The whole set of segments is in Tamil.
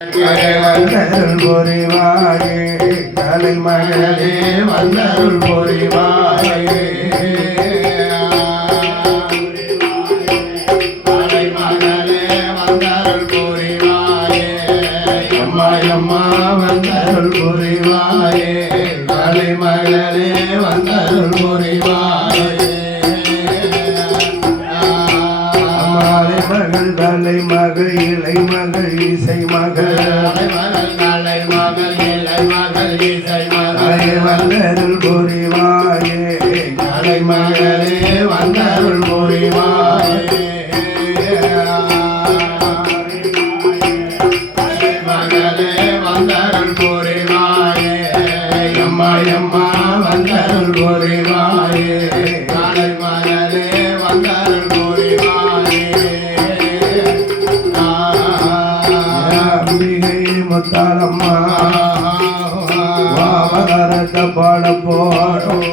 வந்தருள் பொறிவாயே கலை மகளே வந்தருள் பொறிவாயே கலை மகளே வந்தருள் பொறிவாயே அம்மா அம்மா வந்தருள் பொறிவாயே கலை மகளே வந்தருள் பொறிவாயே மகள் தலை மகள் இலை மகள் இசை மகள் தலை மகள் இலை மகள் இசை மகள் வந்தருள் புரிவாயே கலை மகளே வந்தருள் புரிவாயே மகளே வந்தருள் புரிவாயே அம்மா அம்மா வந்தருள் புரிவாயே கலை மகளே வந்தருள் புரிவாயே முத்தாளம்மா வாமகரத்தை பாட போடும்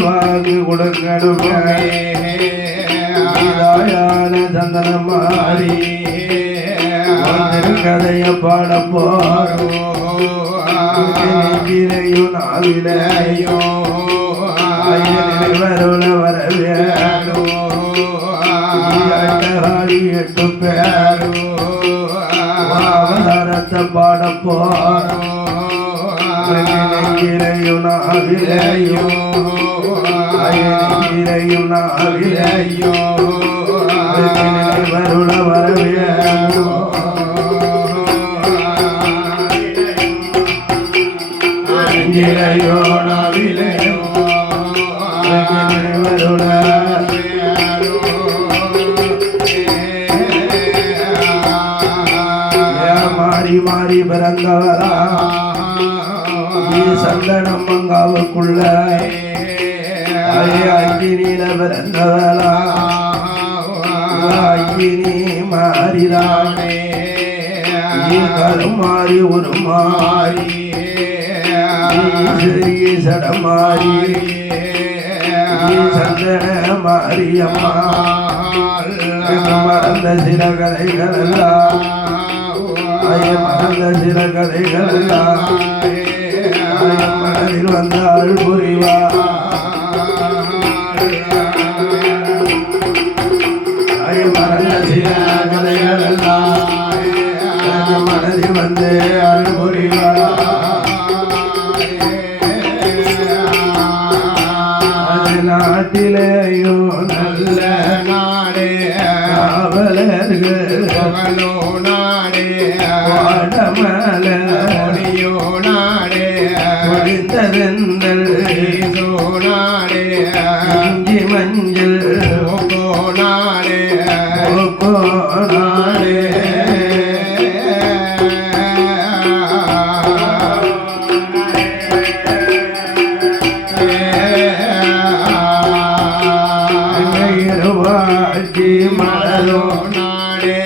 வாங்கி கொடுக்கணுமே சந்தனமாரி கதைய பாட போடும் நாவிலையோ வருள வரவேணும் எட்டு பேரும் அவதாரத்தை பாட போறையும் நாவிலையும் நாவிலையும் வருள வரவேணும் நாவிலையும் வருள மாறி பிறந்தவரா சந்தனம் மங்காவுக்குள்ள அக்கினியில பிறந்தவரா அக்கினி மாறிதானே கருமாறி ஒரு மாறி சடமாறி சந்தன மாரியம்மா மறந்த சில கதைகள் எல்லாம் மறந்த சில கதைகள் மனதில் வந்த அருள் புரிவா மறந்த சில கதைகள் மனதில் வந்து அருள் புரிவா நாட்டிலேயோ நல்ல நாடே காவலர்கள் நாடே வாடமலையோ நாடே முடிந்ததெந்தல் நாடே இஞ்சி மஞ்சள் நாடே நாடே மலரோ நாடே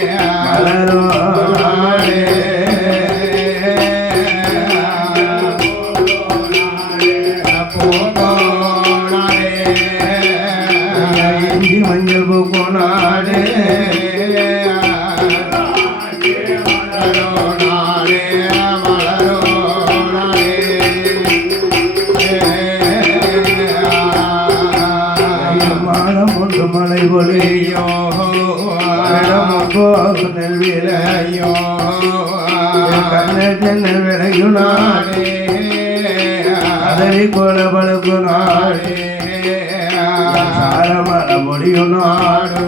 மலரோ நாடே இஞ்சி மஞ்சள் பூக்கோ நாடே மலரோ நாடே மலரோ நாடே மாதம் ஒன்று மலை பொழியோ நெல்விலையோ கண்ணல் விளையும் நாடே அதனை கோல பழக்கு நாடே சாரமல மொழியும் நாடு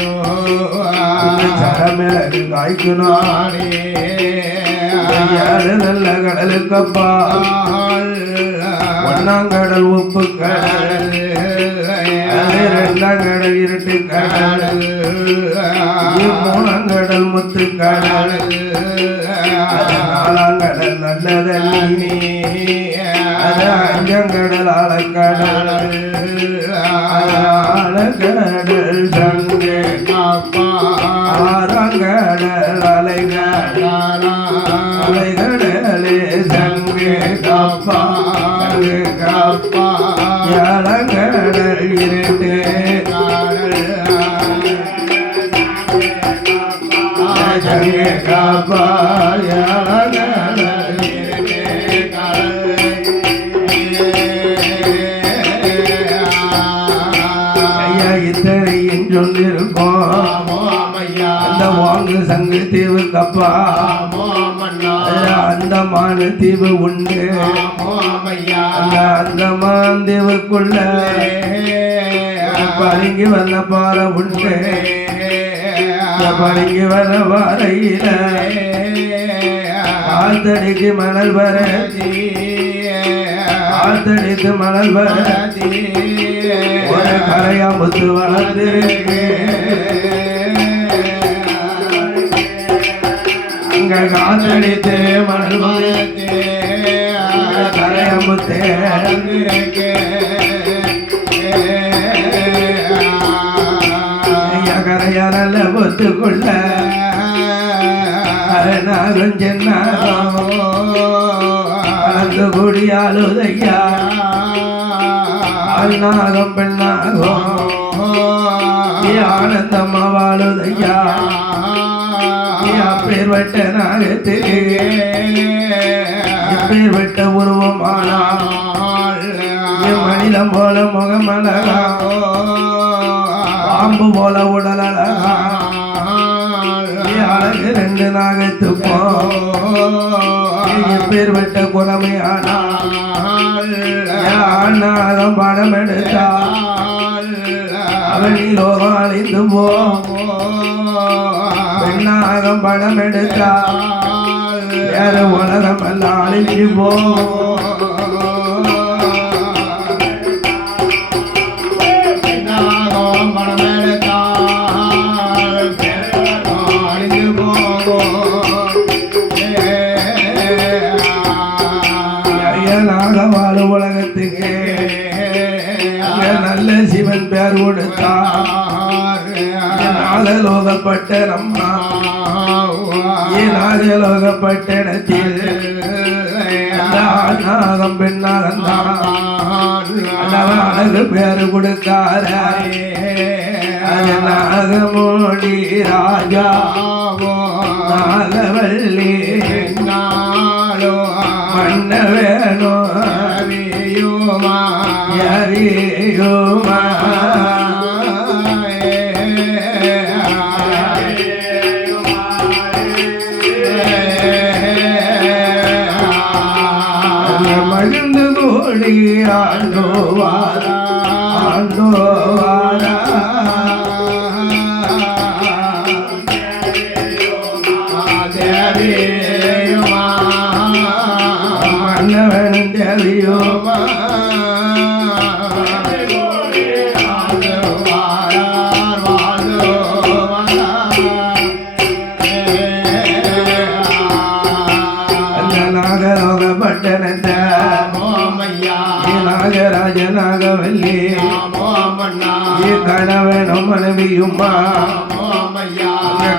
சரமிளகு காய்க்கு நாடே நல்ல கடலுக்கப்பா ஒன்னாங்கடல் உப்பு கடல் இரண்டாம் கடல் இருட்டு கடல் மூணாங்கடல் முத்து கடல் நாலாங்கடல் நல்லதல்லி அது அஞ்சங்கடல் ஆழக்கடல் ஆழக்கடல் சங்கே காப்பா ஆறாங்கடல் அலைகடலே சங்கே காப்பா காப்பா ஏழங்கடல் இருட்டு கடல் காப்பா ஐயா இத்தனையும் சொல்லிருக்கோம் அந்த வாங்கு சங்கு தீவு கப்பா அந்த மானு தீவு உண்டு அந்த மாந்தீவுக்குள்ள பதுங்கி வந்த பாறை உண்டு பதுங்கி வர பாறையில ஆத்தடிக்கு மணல் வர ஆத்தடித்து மணல் வர ஒரு கரையா முத்து வளர்ந்திருக்கு அங்க காத்தடித்து மணல் வளர்த்து கரையா முத்து கரையால பொத்துக்குள்ள அரணாகும் சென்னாகும் கலந்து கூடியாளுதையா ஆள்நாகம் பெண்ணாகும் ஆனந்தம்மா வாழுதையா அப்பேர் வட்ட நாகத்துக்கு எப்பேர் வட்ட உருவமானால் மனிதம் போல முகமலகா பாம்பு போல உடல் அழகா அழகு ரெண்டு நாகத்துக்கும் எப்பேர் விட்ட குணமையானால் நாகம் படம் எடுத்தால் அவனி லோகம் அழிந்து போ பெண்ணாகம் படம் எடுத்தால் வேற உலகம் எல்லாம் அழிஞ்சு போ வாழ உலகத்துக்கு நல்ல சிவன் பேர் கொடுத்தார் நாகலோகப்பட்ட நம்மா நாகலோகப்பட்ட இடத்தில் நாகம் பெண்ணாகந்தான் அழகு பேர் கொடுத்தார நாகமோடி ராஜா நாகவல்லி மன்ன வேணும் மகிழ்ந்து கோடி ஆண்டோ வாரா ஆண்டோ வாரா மன்னவன் தேவியோமா நாகராஜ நாகவல்லி கணவனும் மனைவியுமா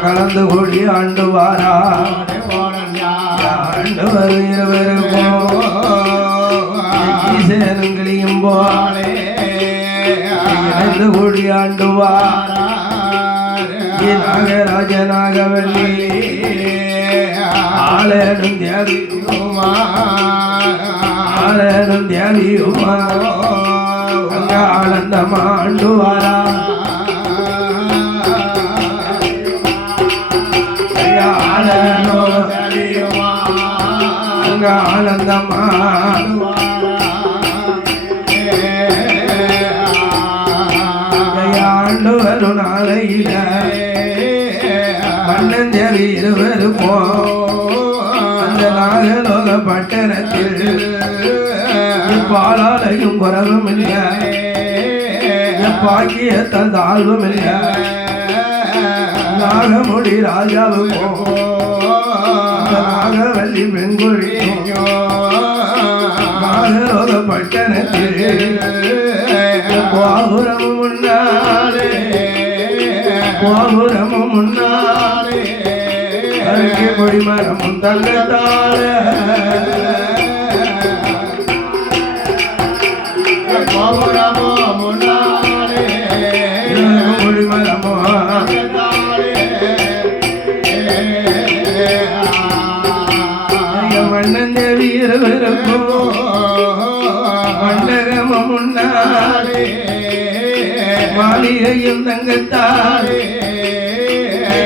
கலந்து கூடி ஆண்டு வாரா ஆண்டு வரும் இருவருக்கும் சேருங்களையும் போலே இணைந்து கூடி ஆண்டு வாரா நாகராஜ நாகவல்லி ஆளனும் தேவியுமா ஆளனும் தேவியுமா அங்க ஆனந்தமாண்டு வாரா ஆளனோ தேவியுமா அங்க ஆனந்தமா ஆண்டு வரும் நாளையில மன்னன் தேவி இருவருக்கும் அந்த நாகலோக பட்டணத்தில் பாலாலையும் குறவும் இல்லை பாக்கியத்தன் தாழ்வும் இல்லை நாகமுடி ராஜாவுக்கும் நாகவல்லி பெண்குழிக்கும் நாகலோக பட்டணத்தில் கோபுரமும் முன்னாலே கோபுரமும் முன்னாலே அருகே கொடிமரமும் தங்கத்தால கோபுரமும் முன்னாலே கொடிமரமும் இருவருக்கும் மண்டகமும் முன்னாலே மாளிகையும் தங்கத்தாலே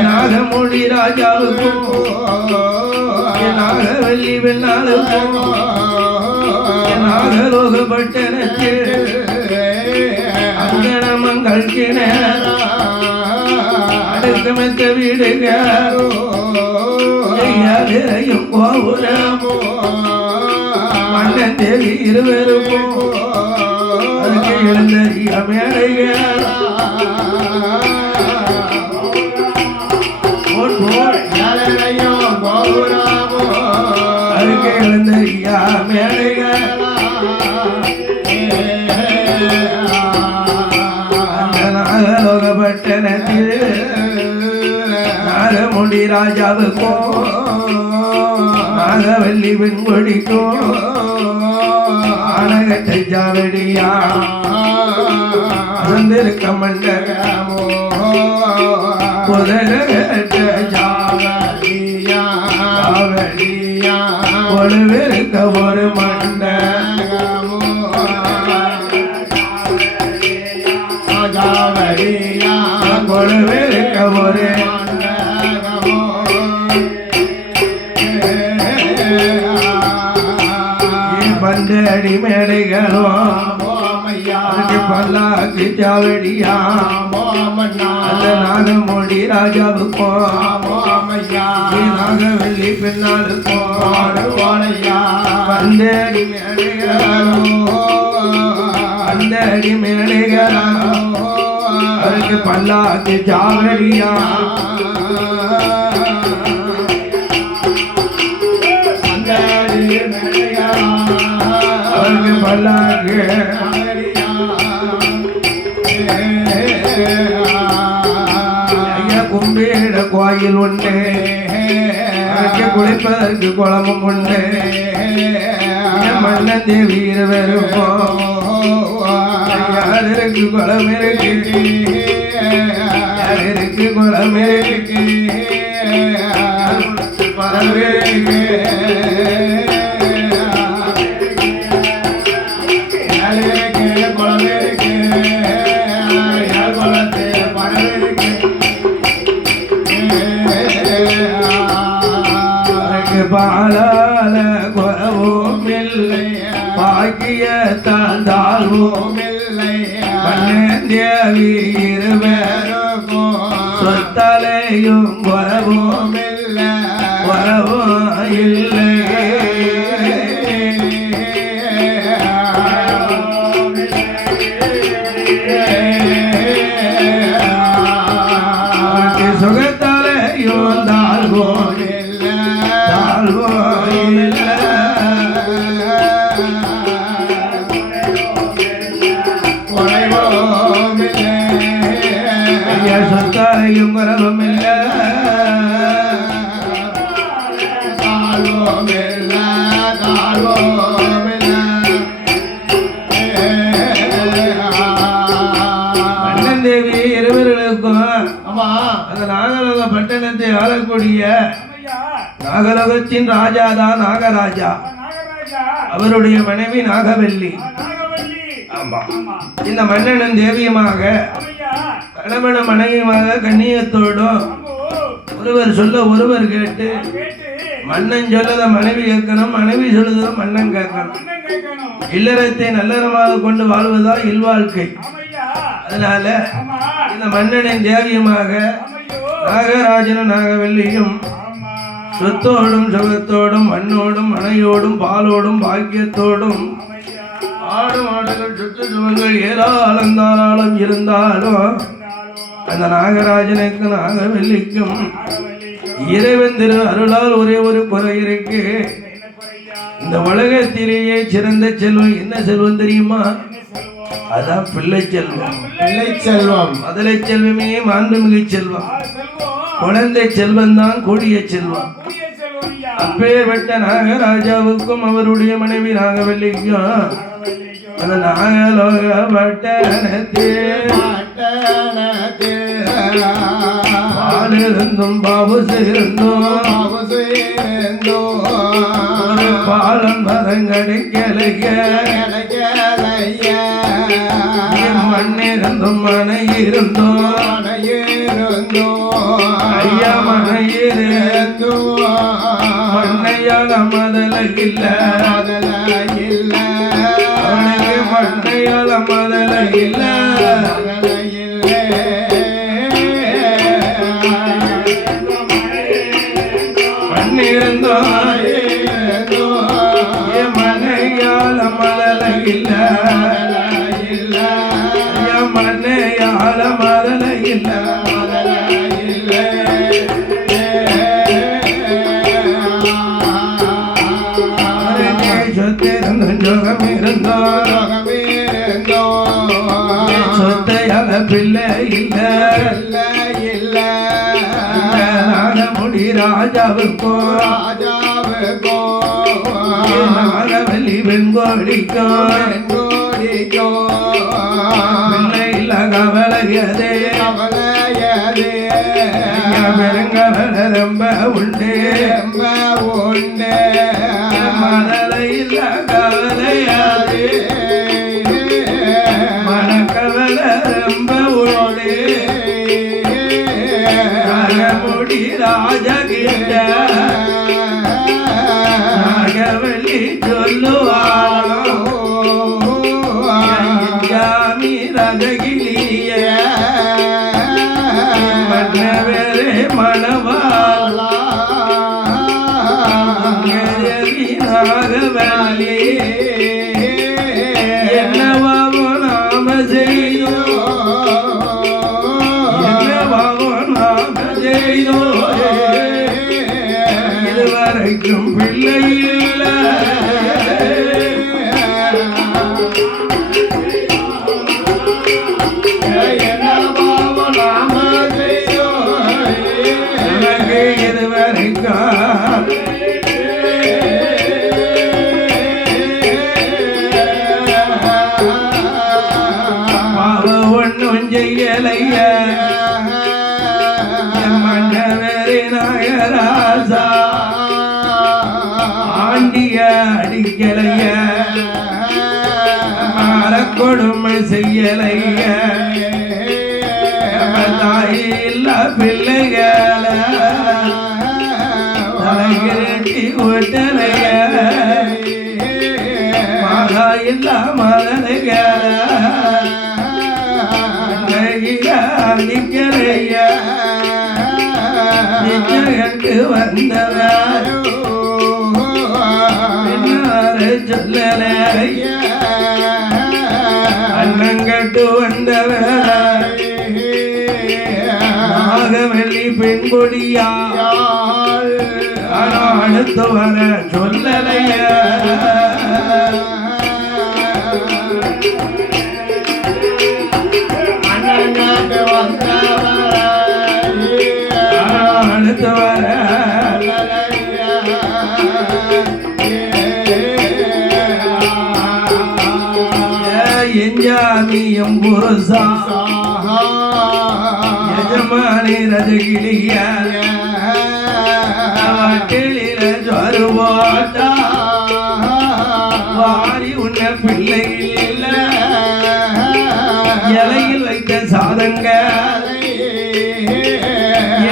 நாகமொழி ராஜாவுக்கும் நாகவல்லி வெண்ணாளுக்கும் நாகலோகப்பட்டணத்தில் அங்கணமங்கள் கிணறா அடுக்கமெத்த வீடுகாரோ ஐயாவிரையும் கோபுரமோ மன்னன் தேவி இருவருக்கும் அதுக்கு எழுந்தறிய மேடைகாரா அதுக்கு எழுந்தறியா மேடைகாரா நாகலோகப்பட்டணத்தில் நாகமுடி ராஜாவுக்கும் நாகவல்லி வெண்கொடிக்கும் ஆனகட்டை ஜாவடியா அசந்திருக்க மண்டகமோ புதகட்ட ஜாவடியா ஜாவடியா ஒழுவிருக்க ஒரு மண்டகமோ ஜாவடியா ஒழுவிருக்க ஒரு பந்தடி மேடைகளும் பல்லாக்கு ஜாவடியா அந்த நாகமொழி ராஜாவுக்கும் நாகவல்லி பெண்ணாளுக்கும் பந்தடி மேடைகளும் பந்தடி மேடைகளும் அதுக்கு பல்லாக்கு ஜாவடியா அவருக்கு பல்லாக்கு ஐயா கும்பேட கோயில் உண்டு அதுக்கு குளிப்பதற்கு குளமும் உண்டு மன்னன் தேவி இருவருக்கும் யாருக்கு குளம் இருக்கு யாருக்கு குளம் இருக்கு பரவிருக்கு பாலால குறவும் இல்லை பாக்கியத்தால் தாழ்வும் இல்லை மன்னன் தேவி இருவருக்கும் சொத்தலையும் குறவும் இல்லை குறவும் இல்லை சுகத்தலையும் தாழ்வும் சொத்தாரையும் குறவும் இல்லை மன்னன் தேவி இருவர்களுக்கும் அந்த நாகலோக பட்டணத்தை ஆளக்கூடிய நாகலோகத்தின் ராஜாதான் நாகராஜா அவருடைய மனைவி நாகவல்லி. ஆமா, இந்த மன்னனும் தேவியுமாக கணவன மனைவியுமாக கண்ணியத்தோடும் ஒருவர் சொல்ல ஒருவர் கேட்டு மன்னன் சொல்லத மனைவி கேட்கணும், மனைவி சொல்லுத மன்னன் கேட்கணும். இல்லறத்தை நல்லறமாக கொண்டு வாழ்வதுதான் இல்வாழ்க்கை. அதனால இந்த மன்னனின் தேவியுமாக நாகராஜனும் நாகவல்லியும் சொத்தோடும் சுகத்தோடும் மண்ணோடும் மனையோடும் பாலோடும் பாக்கியத்தோடும் ஆடும் ஆடுகள் சுற்று சுகங்கள் ஏராளம் தாராளம் இருந்தாலும் அந்த நாகராஜனுக்கு நாகவல்லிக்கும் இறைவன் திரு அருளால் ஒரே ஒரு குறை இருக்கு. இந்த உலகத்திலேயே சிறந்த செல்வம் என்ன செல்வம் தெரியுமா? அதான் பிள்ளை செல்வம். பிள்ளை செல்வம் முதலை செல்வமே மாண்புமிகு செல்வம். குழந்தை செல்வம் தான் கொடிய செல்வம். அப்பேற்பட்ட நாகராஜாவுக்கும் அவருடைய மனைவி நாகவல்லிக்கும் அந்த நாகலோக பட்டணத்தில் பாலிருந்தும் பாபு சேர்ந்தோம் பாலம் வரம் கிடைக்கலைய மண்ணிருந்தும் மனையிருந்தோம் ஐயா மனையிருந்தோம் மண்ணையால மதல இல்ல மண்ணையால மதல இல்ல மண்ணிருந்தோம் மனையால மதல இல்ல மண்ணையால மதல இல்ல சொத்தையால பிள்ளை இல்ல முடி ராஜாவுக்கும் நாகவல்லி வெண்கோடிக்கும் பிள்ளை இல்ல கவலையதே பெருங்கவல ரொம்ப உண்டு மதலை இல்ல கவலையாது மனக்கவல ரொம்ப உண்டு முடி ராஜகிட்ட நாகவல்லி சொல்லுவாரோ ஜாமி ராஜகிளிய மன்னவரே மணவாளா நாகவல்லி என்னவாவோ நாம செய்தோ இதுவரைக்கும் பிள்ளை இல்ல எனக்கு இதுவரைக்கும் பாவ ஒன்றும் செய்யலைய நாயராசா ஆண்டிய அடிக்கலைய கொடுமை செய்யலைய தாய் இல்ல பிள்ளைகள தலைகிரட்டி ஒட்டலைய மகா இல்ல மதலைகள அடிக்கலைய நிச்சயத்து வந்தவரோ சொல்லல அண்ணங்கட்டு வந்தவர் நாகவல்லி பெண்கொடியா அடுத்து வர சொல்லலைய அண்ணங்கட்டு வந்தவர் அடுத்து வர எஞ்சாமியம் புருஷா யஜமானி ரஜகிளிய வாட்டில ஜருவாட்டா வாரி உன்ன பிள்ளைகள் இல்ல இலையில் வைத்த சாதங்க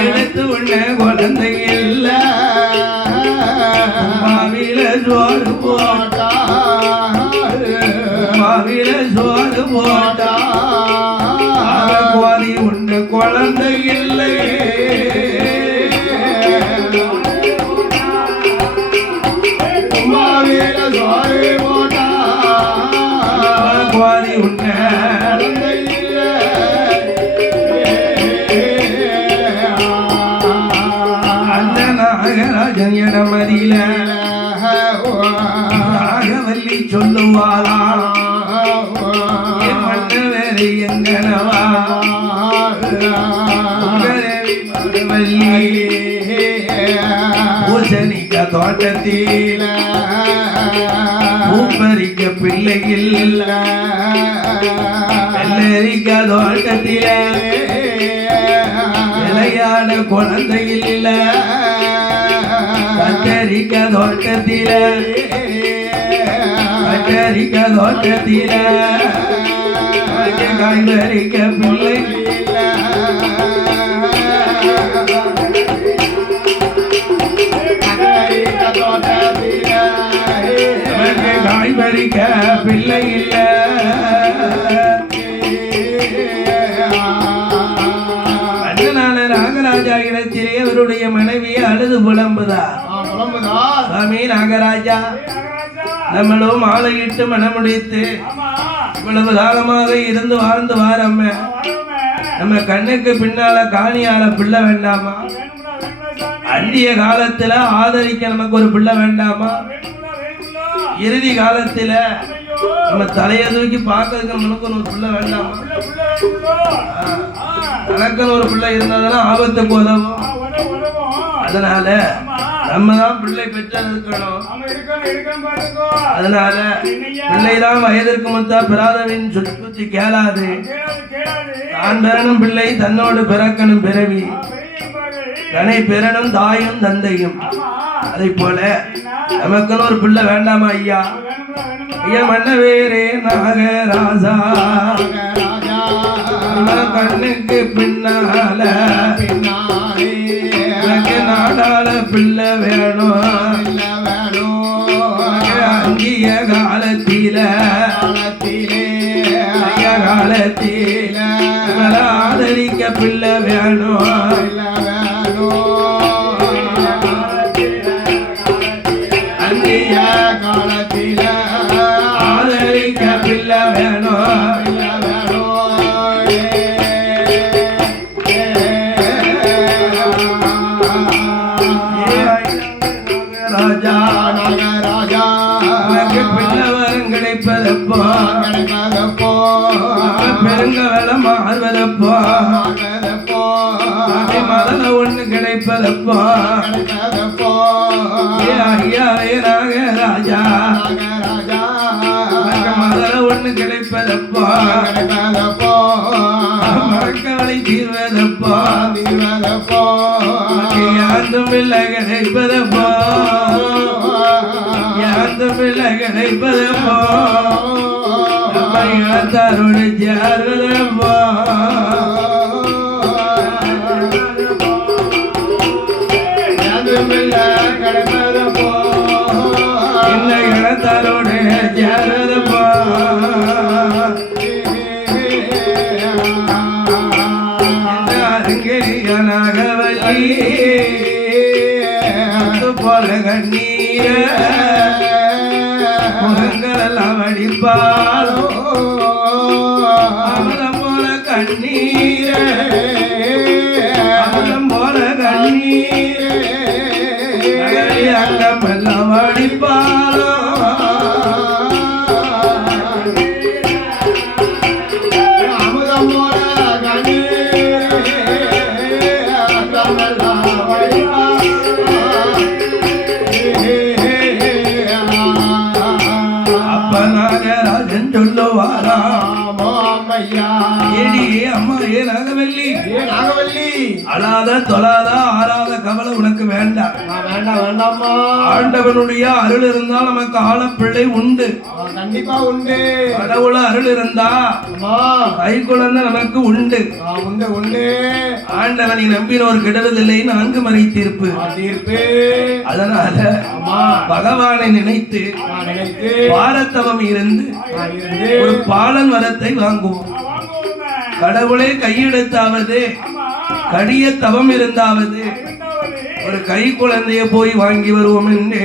எடுத்து உன்ன குழந்தை இல்ல மாவில ஜோறு போட்டா மாவில ஜோறு போட்டா குவாரி உன்ன குழந்தை இல்லை மாவில ஜோறு போட்டா குவாரி உன்ன மதியில நாகவல்லி சொல்லுவாளா மண்ண வேறு எங்கனவா பூசணிக்க தோட்டத்தில் பூப்பறிக்க பிள்ளையில் வெள்ளரிக்க தோட்டத்தில விளையாட குழந்தையில் கத்தே கட்டரிக்க தோட்டத்தில காய் பறிக்க பிள்ளை காய் பறிக்க பிள்ளை இல்ல நாகராஜா இடத்திலே அவருடைய மனைவியை அழுது புலம்புதா சாமி நாகராஜா நம்மளும் மாலையிட்டு மனமுடித்து இவ்வளவு காலமாக இருந்து வாழ்ந்து வாரம்ம நம்ம கண்ணுக்கு பின்னால காணியால பிள்ளை வேண்டாமா அந்திய காலத்துல ஆதரிக்க நமக்கு ஒரு பிள்ளை வேண்டாமா இறுதி காலத்துல நம்ம தலையை தூக்கி பார்க்கறதுக்கு நமக்கு ஒரு பிள்ளை வேண்டாமா தனக்குன்னு ஒரு பிள்ளை இருந்தாதான் ஆபத்துக்கு உதவும் அதனால நம்ம தான் பிள்ளை பெற்றெடுக்கணும் அதனால பிள்ளைதான் வயதிற்கு முத்தா பிராதவின் சுற்றி கேளாது தான் பெறணும் பிள்ளை தன்னோடு பிறக்கணும் பிறவி தன்னை பெறணும் தாயும் தந்தையும் அதை போல நமக்குன்னு ஒரு பிள்ளை வேண்டாமா ஐயா ஐயா மன்னவேரே நாகராஜா கண்ணுக்கு பின்னால நாடால பிள்ளை வேணும் அங்கிய காலத்தில ஆதரிக்க பிள்ளை வேணும் அங்கிய காலத்தில ஆதரிக்க பிள்ளை வேணும் பெருங்கவலம் ஆர்வதப்போ மதல ஒண்ணு கிடைப்பதப்போ ஐயாவே நாகராஜா மதல ஒண்ணு கிடைப்பதப்போ மறக்கவளை தீர்வதப்போ யாந்தும் பிள்ளை கிடைப்பதப்போ யாந்தும் பிள்ளை கிடைப்பதப்போ இளத்தாரோடு சேர்வதப்போ இந்த இளத்தாரோடு சேர்வதப்போ நாகவல்லி போல கண்ணீர முகங்களெல்லாம் அடிப்பால் அமலம் போல கண்ணீர அமலம் போல கண்ணீர அங்கமெல்லாம் அடிப்பாலோ அமுதம் போல கண்ணீர அங்கமெல்லாம் நாகராஜன் சொல்லுவாரா அம்மா ஏ நாகவல்லி அழாத தொழாத ஆறாத கவலை உனக்கு வேண்டாம் வேண்டாமா ஆண்டவனுடைய அருள் இருந்தால் நமக்கு ஆளப்பிள்ளை உண்டு கண்டிப்பா உண்டு கடவுள அருள் இருந்தா கை குழந்தை நமக்கு உண்டு உண்டு ஆண்டவனை நம்பினோர் கெடுவதில்லை நான்கு மறை தீர்ப்பு அதனால பகவானை நினைத்து பாரத்தவம் இருந்து ஒரு பாலன் வரத்தை வாங்குவோம் கடவுளே கையெடுத்தாவது கடிய தவம் இருந்தாவது ஒரு கை குழந்தைய போய் வாங்கி வருவோம் என்று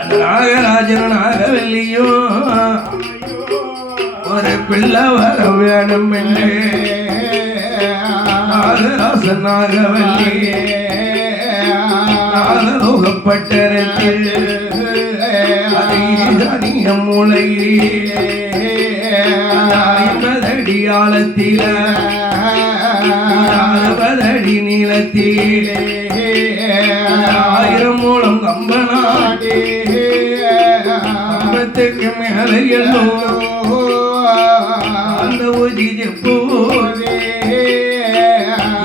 அந்த நாகராஜனும் நாகவல்லியும் ஒரு பிள்ளை வர வேணும் என்று நாகராசன் நாகவல்லி நாகலோகப்பட்டரத்தில் மூளையில் அடியாளத்தில 60 நீளத்திலே 1000 மூலம் கம்பனாட்டி கம்பத்துக்கு மேலே எல்லோ அந்த ஊதி போதே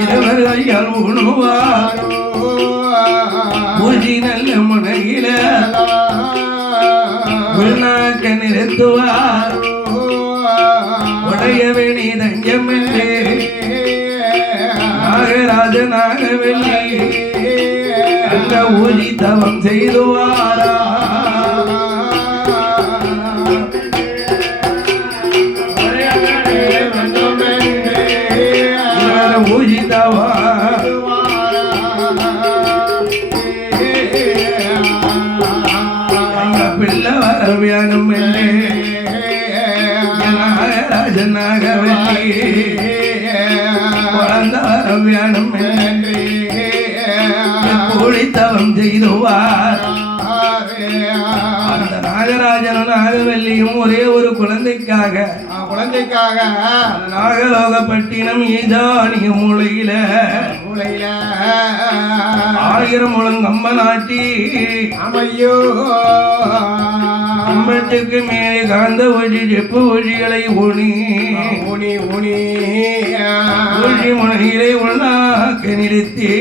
இருவர் கையால் உணுவாரோ நல்ல முனையில உள்நாக்க நிறுத்துவார் உடையவனி தஞ்சம் என்று நாகராஜ நாகவல்லி அங்க ஊதி தவம் செய்துவாரா ஊதி தவா பிள்ளை வரவியானும் என்று நாகராஜ நாகவல்லி குழந்த வரவியானும் என்று கூடித்தவம் செய்துவார் அந்த நாகராஜனும் நாகவல்லியும் ஒரே ஒரு குழந்தைக்காக நாகலோகப்பட்டினம் ஈசானிய மூலையில 1000 முழங்கம்ப நாட்டி அமையோ அம்பத்துக்கு மேலே காந்த ஒழி செப்பு ஒழிகளை ஊனி ஒழி முனையிலே உள்நாக்க நிறுத்தி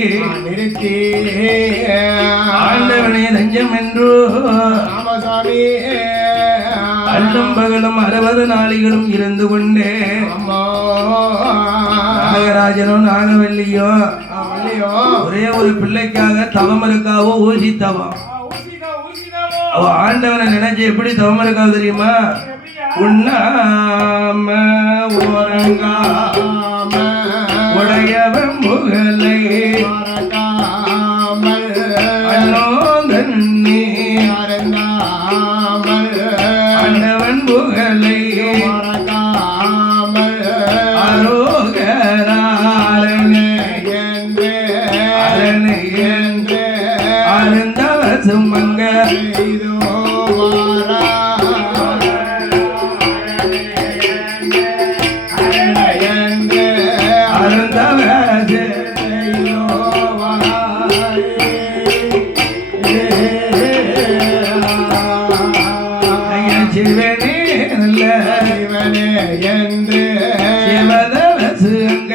ஆண்டவனே தஞ்சம் என்று ராமசாமி அல்லும் பகலும் 60 நாளிகளும் இருந்து கொண்டே நாகராஜனும் நாகவல்லியோ ஒரே ஒரு பிள்ளைக்காக தவம் இருக்காவோ ஊசி தவம் அவ ஆண்டவனை நினைச்சு எப்படி தவம் இருக்காவோ தெரியுமா உண்ணாம உறங்காம உடையவன் முகலை அண்ணோந்தன்னி ஆண்டவன் முகலை சுமங்க சிவனே நல்ல சிவனே என்று சிவதவசு அங்க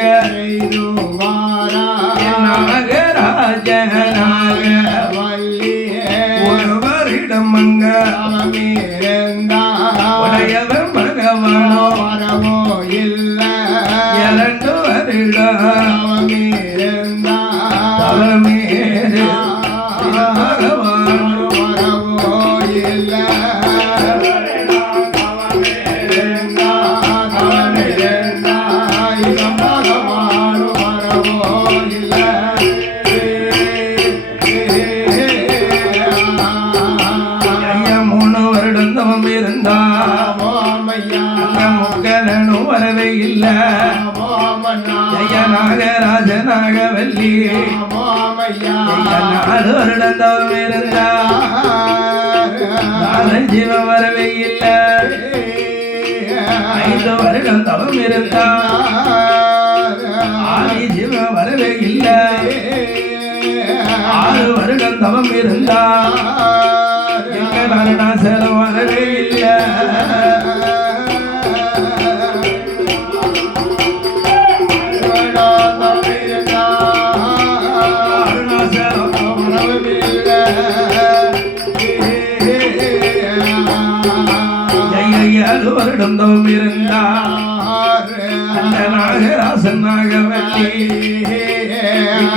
நாகராஜ நாகவல்லி ஒருவரிடம் அங்க உடையவன் பகவானோ வரவோ இல்ல 2 வருடம் தவமேறு பகவானோ வரவோ இல்ல முக்கனும் வரவே இல்ல நாகராஜ நாகவல்லி 4 வருடம் தவம் இருந்தா ஜீவ வரவே இல்ல 5 வருடம் தவம் இருந்தா ஆதி ஜீவ வரவே இல்ல 6 வருடம் தவம் இருந்தா எங்க அருணாசலம் வரவே இல்ல வருடம் தவம் இருந்தார் அந்த நாகராசன் நாகவல்லி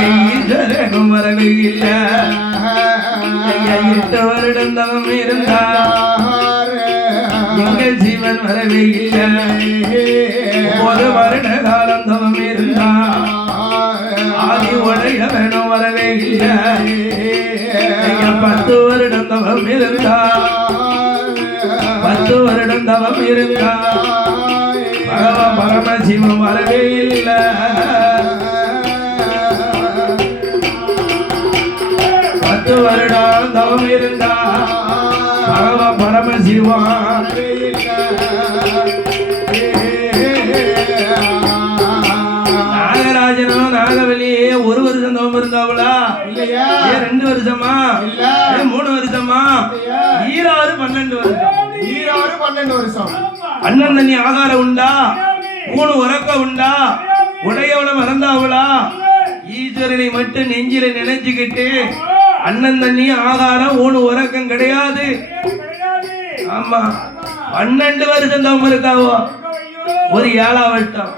ஈஸ்வரனும் வரவே இல்ல 8 வருடம் தவம் இருந்தார் எங்கள் ஜீவன் வரவே இல்ல 1 வருட காலம் தவம் இருந்தார் ஆதி உடையவனும் வரவே இல்ல 10 வருடம் தவம் இருந்தார் 10 வருடம் தவம் இருந்தா பகவான் பரமசிவம் வரவே இல்ல 10 வருடம் தவம் இருந்தா பகவான் பரமசிவம் வரவே இல்ல நாகராஜனும் நாகவல்லியே 1 வருஷம் தவம் இருந்தாவளா இல்லையா 2 வருஷமா இல்ல 3 வருஷமா ஈராறு 12 வருஷம் 12 வருஷம் அண்ணன் தண்ணி ஆகாரம் உண்டா 3 உறக்க உண்டா உடையவள மறந்தாவளா ஈஸ்வரனை மட்டும் நெஞ்சில நினைச்சுக்கிட்டு அண்ணன் தண்ணி ஆகாரம் ஊனு உறக்கம் கிடையாது. ஆமா 12 வருஷம் தவம் இருக்காவோ. ஒரு 7ஆம் வட்டம்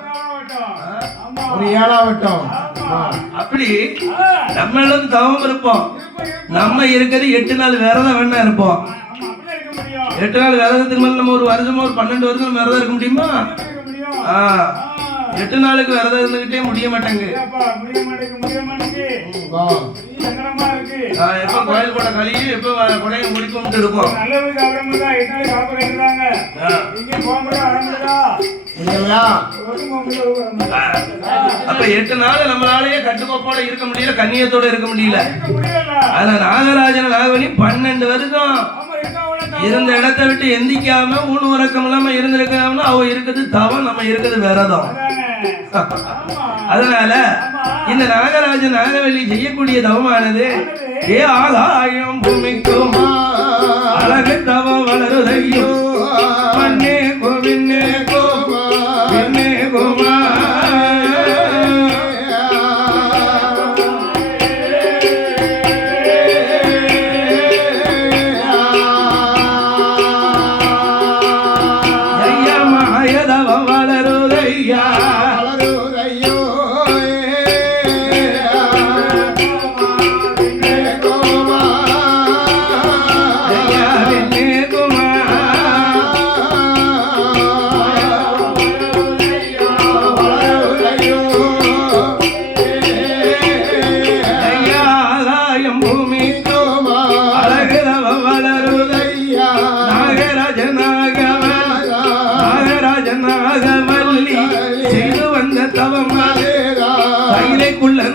ஒரு 7ஆம் வட்டம். அப்படி நம்மளும் தவம் இருப்போம். நம்ம இருக்கிறது 8 நாள் விரதம் வேணா இருப்போம். 8 நாள் விரதத்துக்கு மேல நம்ம ஒரு வருஷமா ஒரு 12 வருஷம் விரதம் இருக்க முடியுமா? 8 நாளுக்கு விரதம் இருந்துகிட்டே முடிய மாட்டேங்க. எப்ப கோயில் கூட கழியும் எப்ப கொடையை முடிக்கும்ட்டு இருக்கும். அப்ப 8 நாள் நம்மளாலேயே கட்டுக்கோப்போட இருக்க முடியல, கண்ணியத்தோட இருக்க முடியல. ஆனா நாகராஜன் நாகவனி 12 வருஷம் இருந்த இடத்தை விட்டு எந்திக்காம ஊனு உறக்கம் இல்லாம இருந்திருக்காம அவ இருக்குது தவம், நம்ம இருக்குது விரதம். அதனால இந்த நாகராஜன் நாகவல்லி செய்யக்கூடிய தவமானது ஏ ஆகாயம் பூமிக்கும் அழகு தவம் வளருதையோ மண்ணே கோவின்னே கோமா பின்னே கோமா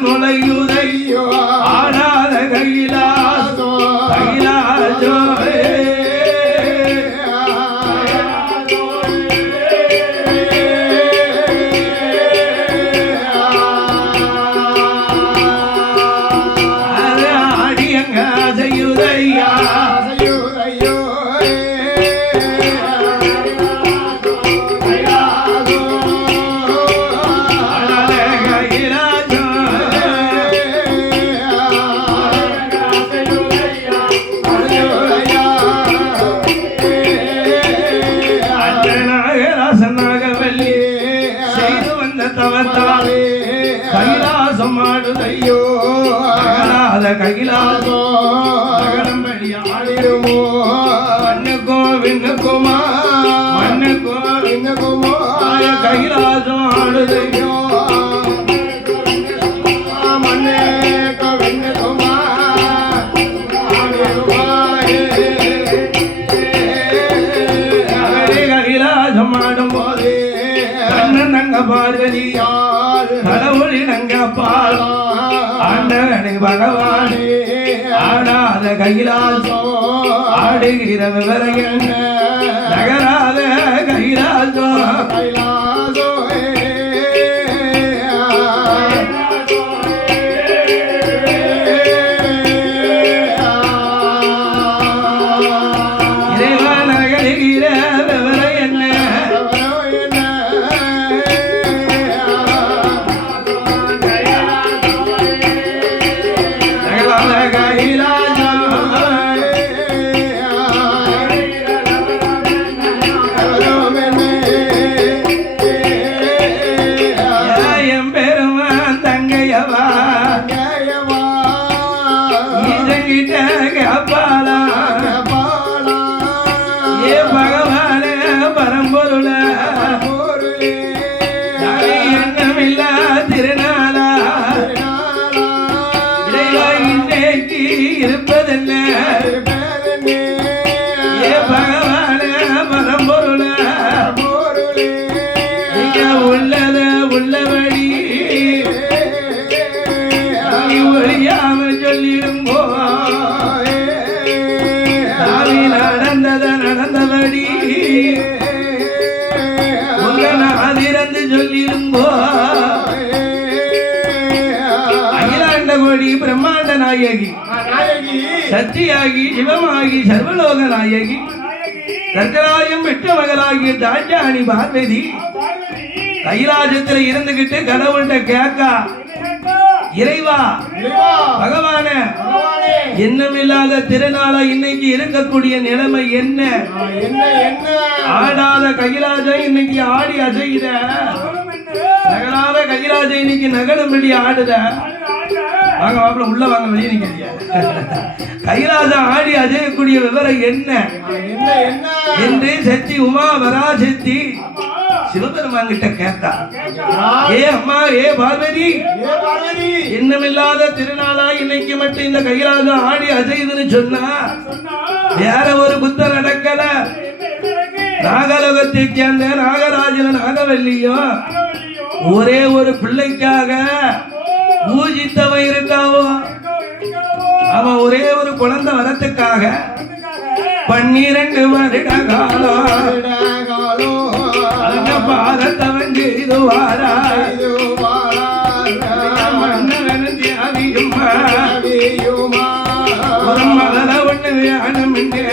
நுழையுதையோ ஆடாத கைலாசோ கைலாசோ ஆடியங்க செய்யுதையா செய்யுதையோ கைலாசம் ஆடுதையோ அகலாத கைலாசோ அகலம்படி ஆடிடுமோ மண்ணுக்கோ விண்ணுக்குமா மண்ணுக்கோ விண்ணுக்குமோ கைலாசம் ஆடுதையோ மண்ணுக்கோ விண்ணுக்குமா கைலாசம் ஆடும் போது கண்ணன் தங்க பார்வதியா கடவுளி நங்க பாலா ஆண்டவனே பகவானே ஆடாத கைலாசோ ஆடுகிற விவரம் என்ன நகராத கைலாசோ கைலாசோ இறைவா நகருகிற விவரம் என்ன உள்ளபடி சொல்லிடுங்கோ நடந்தபடி அதிரந்து சொல்லிடுங்கோ அகிலாண்ட கோடி பிரம்மாண்ட நாயகி சக்தியாகி சிவமாகி சர்வலோக நாயகி தர்கராயம் விட்ட மகளாகிய தாஜாணி பார்வதி கைலாசத்துல இருந்துகிட்டு கடவுள்கிட்ட கேக்கா இறைவா இறைவா, பகவானே பகவானே, எண்ணமில்லாத திருநாளா இன்னைக்கு இருக்கக்கூடிய நிலைமை என்ன? என்ன என்ன ஆடாத கைலாஜம் இன்னைக்கு ஆடி அசையுத, நகராத கைலாஜம் இன்னைக்கு நகரும்படி ஆடுத. வாங்க மாப்பிள்ள உள்ள வாங்க, வெளியே நிக்கிறீங்க. கைலாசம் ஆடி அசையக்கூடிய விவரம் என்ன என்ன என்ன என்று சக்தி உமா வராசக்தி சிவபெருமான் கிட்ட கேட்டா. ஏ அம்மா, ஏ பார்வதி, ஏ பார்வதி, இன்னமில்லாத திருநாளா இன்னைக்கு மட்டும் இந்த கைலாசம் ஆடி அசையுதுன்னு சொன்னா வேற ஒரு குத்தம் நடக்கல. நாகலோகத்தை சேர்ந்த நாகராஜன் நாகவல்லியும் ஒரே ஒரு பிள்ளைக்காக பூஜித்தவன் இருக்காவோ, அவன் ஒரே ஒரு குழந்தை வரத்துக்காக 12 வருட காலம் அந்த பாரத்தவன் செய்துவாரா. மன்னவன் தியாகியுமா ஒரு மலர ஒண்ணு வேணும் என்று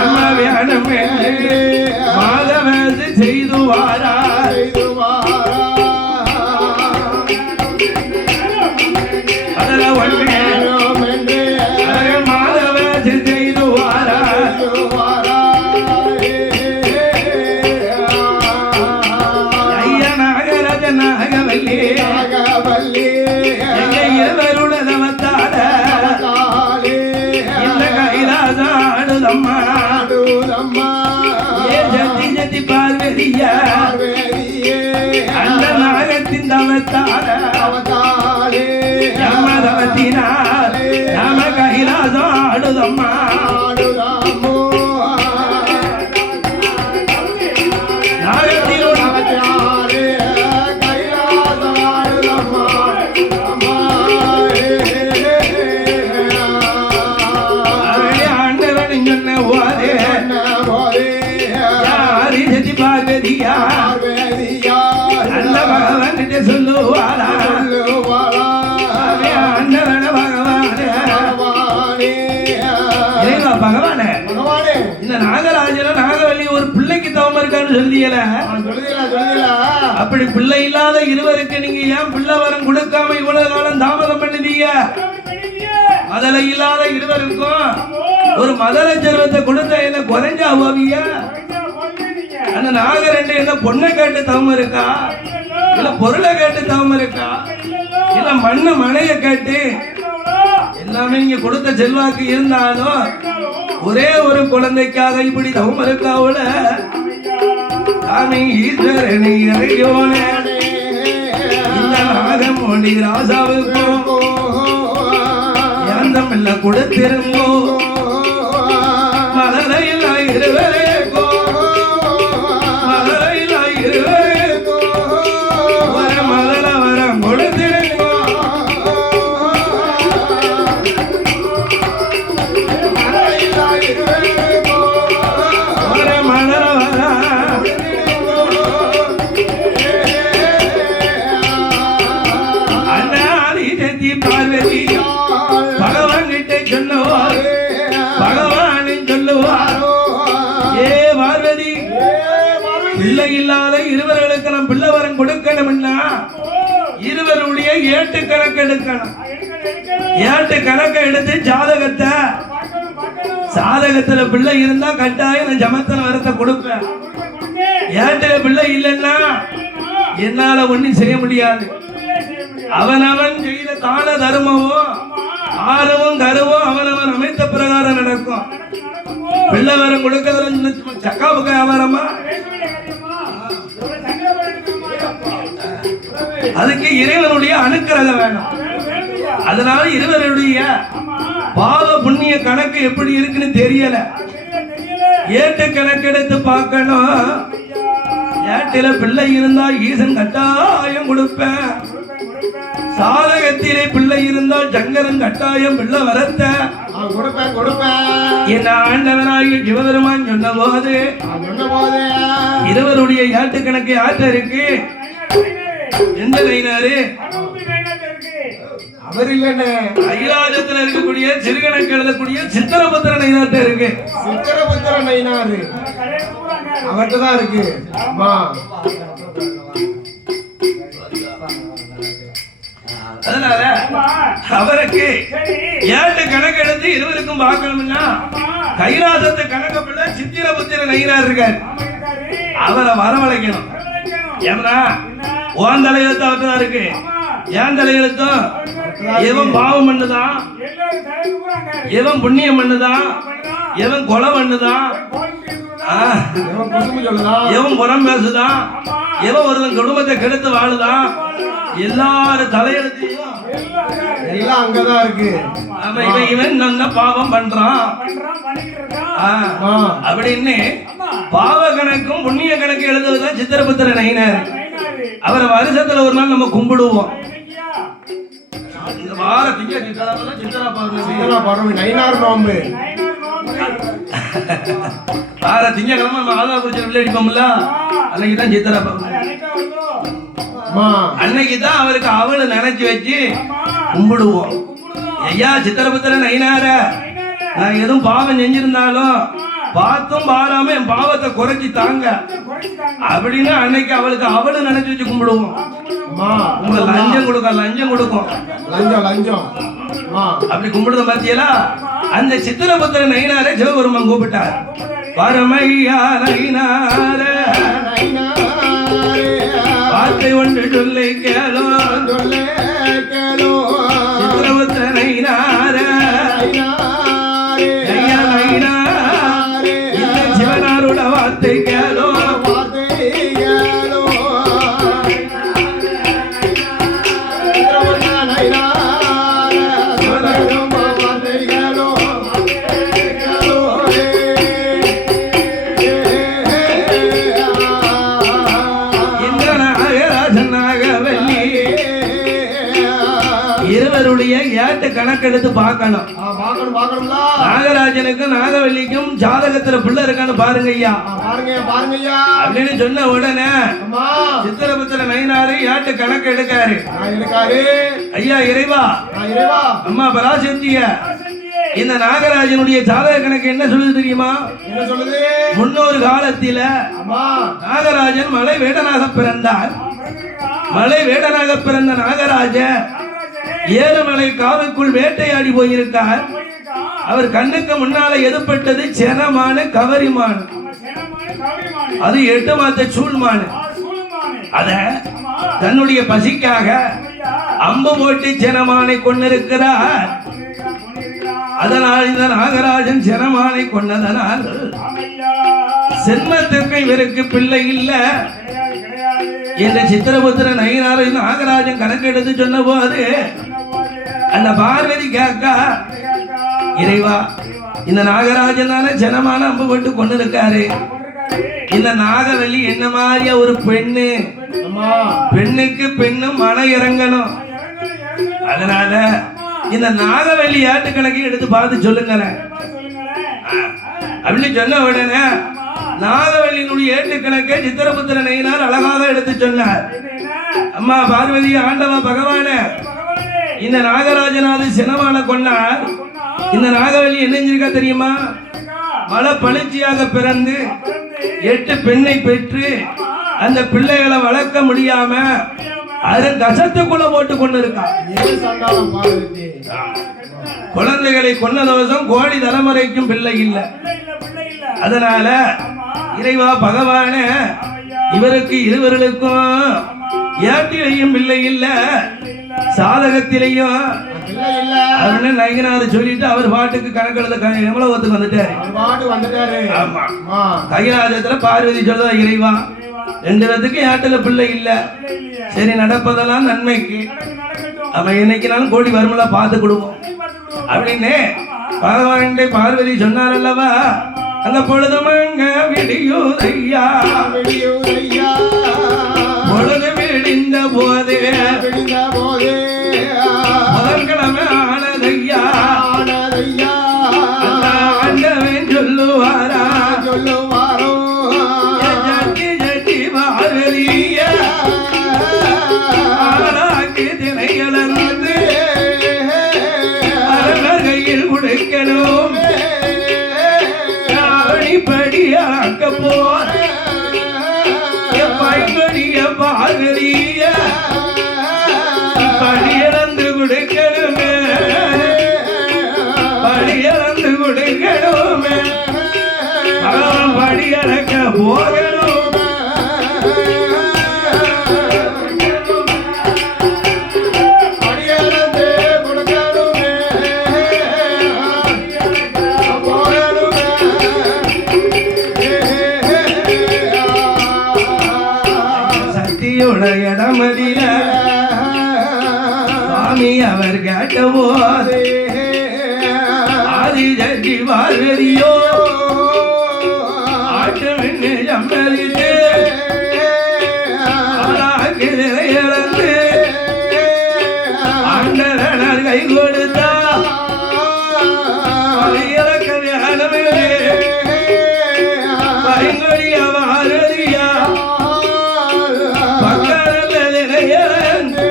எம்ம வேணும் என்று மாதவசு செய்துவாரா. அதுல ஒண்ணு மாதவசு செய்துவாரா. ஐயா நாகராஜ நாகவல்லி எங்க இருவருடனவத்தாட இந்த கைலாசம் ஆடுதம்மா. ஏ ஜத்தி ஜத்தி பார்வதியா அந்த நாகத்தின் தவத்தாட தவத்தினால் நாம கைலாசம் ஆடுதம்மா. நாகத்தினோட ஆண்டவன் சொன்ன போதே யாரி சதி பார்வதியா அந்த பகவான் கிட்ட சொல்லுவாரா. ஆண்டவன பகவானே, இறைவா பகவானே, இந்த நாகராஜன நாகவல்லி ஒரு பிள்ளைக்கு தவம் இருக்கான்னு சொல்லியல. அப்படி பிள்ளை இல்லாத இருவருக்கு நீங்க ஏன் பிள்ளை வரம் கொடுக்காம இவ்வளவு காலம் தாமதம் பண்ணுதீங்க? மதலை இல்லாத இருவருக்கும் ஒரு மதல செல்வத்தை கொடுத்த என்ன குறைஞ்சா ஓவிய? அந்த நாகரண்டு என்ன பொண்ணை கேட்டு தவம் இருக்கா, இல்ல பொருளை கேட்டு தவம் இருக்கா, இல்ல மண்ணு மனைய கேட்டு? எல்லாமே நீங்க கொடுத்த செல்வாக்கு இருந்தாலும் ஒரே ஒரு குழந்தைக்காக இப்படி தவம் இருக்காவுல. சாமி ஈஸ்வரனை அறியோனே இந்த நாகமொழி ராசாவுக்கும் ஏந்தம் இல்ல கொடுத்திருந்தோ மலரையில் இருவரேக்கோ மலரையில் இருவரேக்கோ வர மலர வரம் கொடுத்திருந்தோ வர மலர வர அண்ணாதி சக்தி பார்வதி பகவான் கிட்ட சொன்னவார் பகவானின் சொல்லுவார். ஏ பார்வதி, பிள்ளை இல்லாத இருவர்களுக்கு நாம் பிள்ளை வரம் கொடுக்கணும்னா இருவருடைய ஏட்டு கணக்கு எடுக்கணும். ஏட்டு கணக்கு எடுத்து சாதகத்துல பிள்ளை இருந்தா கட்டாயம் நான் ஜமத்தன வரத்தை கொடுப்பேன். ஏட்டுல பிள்ளை இல்லைன்னா என்னால ஒண்ணும் செய்ய முடியாது. அவனவன் செய்த தான தர்மமும் ஆரவும் கருவும் அவனவன் அமைத்த பிரகாரம் நடக்கும். பிள்ளை வரம் கொடுக்கறதுல சக்கா புக்க வியாபாரமா? அதுக்கு இறைவனுடைய அனுக்கிரகம் வேணும். அதனால இருவருடைய பாவ புண்ணிய கணக்கு எப்படி இருக்குன்னு தெரியல. ஏட்டு கணக்கு எடுத்து பார்க்கணும். ஏட்டில பிள்ளை இருந்தா ஈசன் கட்டாயம் கொடுப்பேன். சாதகத்திலே பிள்ளை இருந்தால் சங்கரன் கட்டாயம் பிள்ளை வரத்த என்ன ஆண்டவனாகிய சிவபெருமான் சொன்ன போது இருவருடைய ஏட்டு கணக்கு ஆற்ற இருக்கு. எந்த கைனாரு? அவர் இல்லன்னு கைலாசத்துல இருக்கக்கூடிய சிறுகணக்கு எழுதக்கூடிய சித்திரபுத்திர நைனாட்ட இருக்கு. சித்திரபுத்திர நைனாரு அவர்கிட்ட தான் இருக்கு. அதனால அவருக்கு ஏட்டு கணக்கு எடுத்து இருவருக்கும் பார்க்கணும்னா கைலாசத்தை கணக்கு பிள்ளை சித்திரபுத்திர நயினார் இருக்காரு, அவரை வரவழைக்கணும். ஏன்னா உன் தலையெழுத்து அவர்தான் இருக்கு, ஏன் தலையெழுத்தும் எவன் பாவம் பண்ணுதான், எவன் புண்ணியம் பண்ணுதான், எவன் கொலை பண்ணுதான், எவன் புறம் பேசுதான், எவன் ஒருவன் குடும்பத்தை கெடுத்து வாழுதான், எல்லாரும் தலையெழுத்தையும் எல்லாம் அங்கதான் இருக்கு. இவன் நல்ல பாவம் பண்றான் அப்படின்னு பாவ கணக்கும் புண்ணிய கணக்கு எழுதுவதுதான் சித்திரபுத்திர நயினார். அவரை வருஷத்துல ஒரு நாள் நம்ம கும்பிடுவோம். இந்த வார சித்திரா பௌர்ணமி நயினார் நோம்பு வார திங்கக்கிழமை நம்ம ஆதா குறிச்சி உள்ள அடிப்போம்ல, அன்னைக்குதான் சித்திரா பௌர்ணமி. அன்னைக்குதான் அவருக்கு அவளை நினைச்சு வச்சு கும்பிடுவோம். ஐயா சித்திரபுத்திர நயினார, நான் எதுவும் பாவம் செஞ்சிருந்தாலும் பார்த்தும் பாராம என் பாவத்தை குறைச்சி தாங்க அப்படின்னு அன்னைக்கு அவளுக்கு அவளை நினைச்சு வச்சு கும்பிடுவோம். உங்களை லஞ்சம் கொடுக்கும், லஞ்சம் கொடுக்கும், லஞ்சம் லஞ்சம் அப்படி கும்பிடுத மத்தியலா அந்த சித்திரபுத்திர நயினார சிவபெருமான் கூப்பிட்டார். பரமையா நயினார வார்த்தை ஒன்று சொல்லை கேளோ, சித்திரபுத்திர நயினார சிவனாரோட வார்த்தை கேளோ, இருவருடைய ஏட்டு கணக்கெடுத்து பார்க்கணும். நாகராஜனுக்கும் நாகவல்லிக்கும் ஜாதகத்துல பிள்ளை இருக்கான்னு பாருங்க ஐயா, அப்படின்னு சொன்ன உடனே சித்திரபுத்திர நயினாரு ஏட்டு கணக்கு எடுக்காரு. ஐயா இறைவா, அம்மா பராசக்திய, இந்த நாகராஜனுடைய ஜாதக கணக்கு என்ன சொல்லுது தெரியுமா? முன்னொரு காலத்தில நாகராஜன் மலை வேடனாக பிறந்தார். மலை வேடனாக பிறந்த நாகராஜ ஏழுமலை காவுக்குள் வேட்டையாடி போயிருக்கார். அவர் கண்ணுக்கு முன்னால எதுப்பட்டது செனமான கவரிமான், அது 8 மாத சூழ்மான். அத தன்னுடைய பசிக்காக அம்பு போட்டு செனமானை கொண்டிருக்கிறார். அதனால் இந்த நாகராஜன் செனமானை கொண்டதனால் சென்மத்திற்கு இவருக்கு பிள்ளை இல்ல இந்த சித்திரபுத்திர நயினார் நாகராஜன் கணக்கு எடுத்து சொன்ன போது அந்த பார்வதி கேட்கா, இறைவா இந்த நாகராஜன் தானே ஜனமான அம்பு போட்டு கொண்டு இருக்காரு, இந்த நாகவல்லி என்ன மாதிரியா ஒரு பெண்ணு, பெண்ணுக்கு பெண்ணும் மன இறங்கணும். அதனால இந்த நாகவல்லி ஏட்டு கணக்கு எடுத்து பார்த்து சொல்லுங்களேன் அப்படின்னு சொன்ன உடனே நாகவல்லியினுடைய ஏட்டு கணக்கை சித்திரபுத்திர நயினார் அழகாக எடுத்து சொன்னார். அம்மா பார்வதி, ஆண்டவா பகவான, இந்த நாகராஜனாவது சினமான கொண்டார். இந்த நாகவல்லி என்ன செஞ்சிருக்கா தெரியுமா? மலை பணிச்சியாக பிறந்து 8 பெண்ணை பெற்று அந்த பிள்ளைகளை வளர்க்க முடியாம அதன் கசத்துக்குள்ள போட்டு கொண்டு இருக்கா. குழந்தைகளை கொன்ன தோஷம் கோடி தலைமுறைக்கும் பிள்ளை இல்லை. அதனால இறைவா பகவான, இவருக்கு இருவர்களுக்கும் ஏட்டிலையும் பிள்ளை இல்ல, சாதகத்திலையும் நயினார் சொல்லிட்டு அவர் பாட்டுக்கு கணக்கெழுத எவ்வளவுக்கு வந்துட்டாரு. ஆமா, கைலாசத்துல பார்வதி சொல்ல, இறைவா 2 பேத்துக்கு ஏட்டில பிள்ளை இல்ல, சரி நடப்பதெல்லாம் நன்மைக்கு, அவன் என்னைக்குனாலும் கோடி வருமலா பார்த்து கொடுவோம் அப்படின்னு பகவான் பார்வதி சொன்னார் அல்லவா. அந்த பொழுதுமங்க விடியூதையா, பொழுது விடிந்த போதே முதல்கிழமை ஆனதையா, ஆண்டவன் சொல்லுவாரா, ஜட்டி ஜட்டி பார்வதிய ஆளாக்கி திணைகளந்து அரணகையில் கொடுக்கணும், படியாக்க போற பைங்கடிய பார்வதிய படியிழந்து போகணும் அடியளந்து கொடுக்கணுமே போகணுமே சக்தியோட இடமதில சுவாமி அவர் கேட்டவோ ஆதி ஜி பார்வதியோ ஆட்டு மின்னு எம்பலிட்டு இழந்து ஆண்டனர் கை கொடுத்தா இறக்க வேணமே பயங்கொழிய பாரதியா பக்கரல்ல இழந்து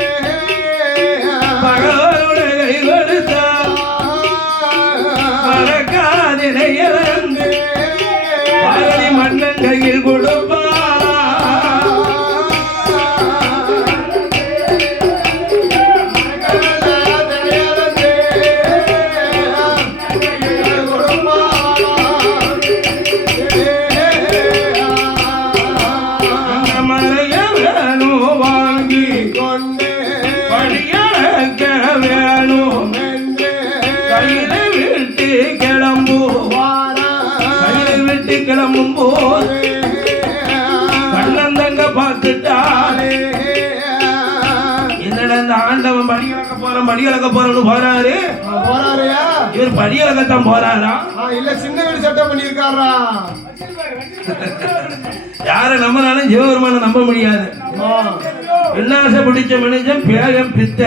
பகவானோட கை கொடுத்தா மறக்காதினை இழந்து பாரதி மன்னன் கையில் கொடுப்பா மறைய வேணும் வாங்கி கொண்டு படியக்க வேணும் கையில விட்டு கையில விட்டு கிளம்பும் போது கண்ணந்தங்க பார்த்துட்டாலே என்னடா இந்த ஆண்டவன் படியளக்க போறோம்னு போறாரு போறாருயா இவர் படியளக்கத்தான் போறாரா இல்ல சின்ன வீடு செட்டப் பண்ணிருக்காரா யாரை நம்பினாலும் சிவபெருமான நம்ப முடியாது விநாச பிடிச்ச மனுஷன் பேகம் பித்த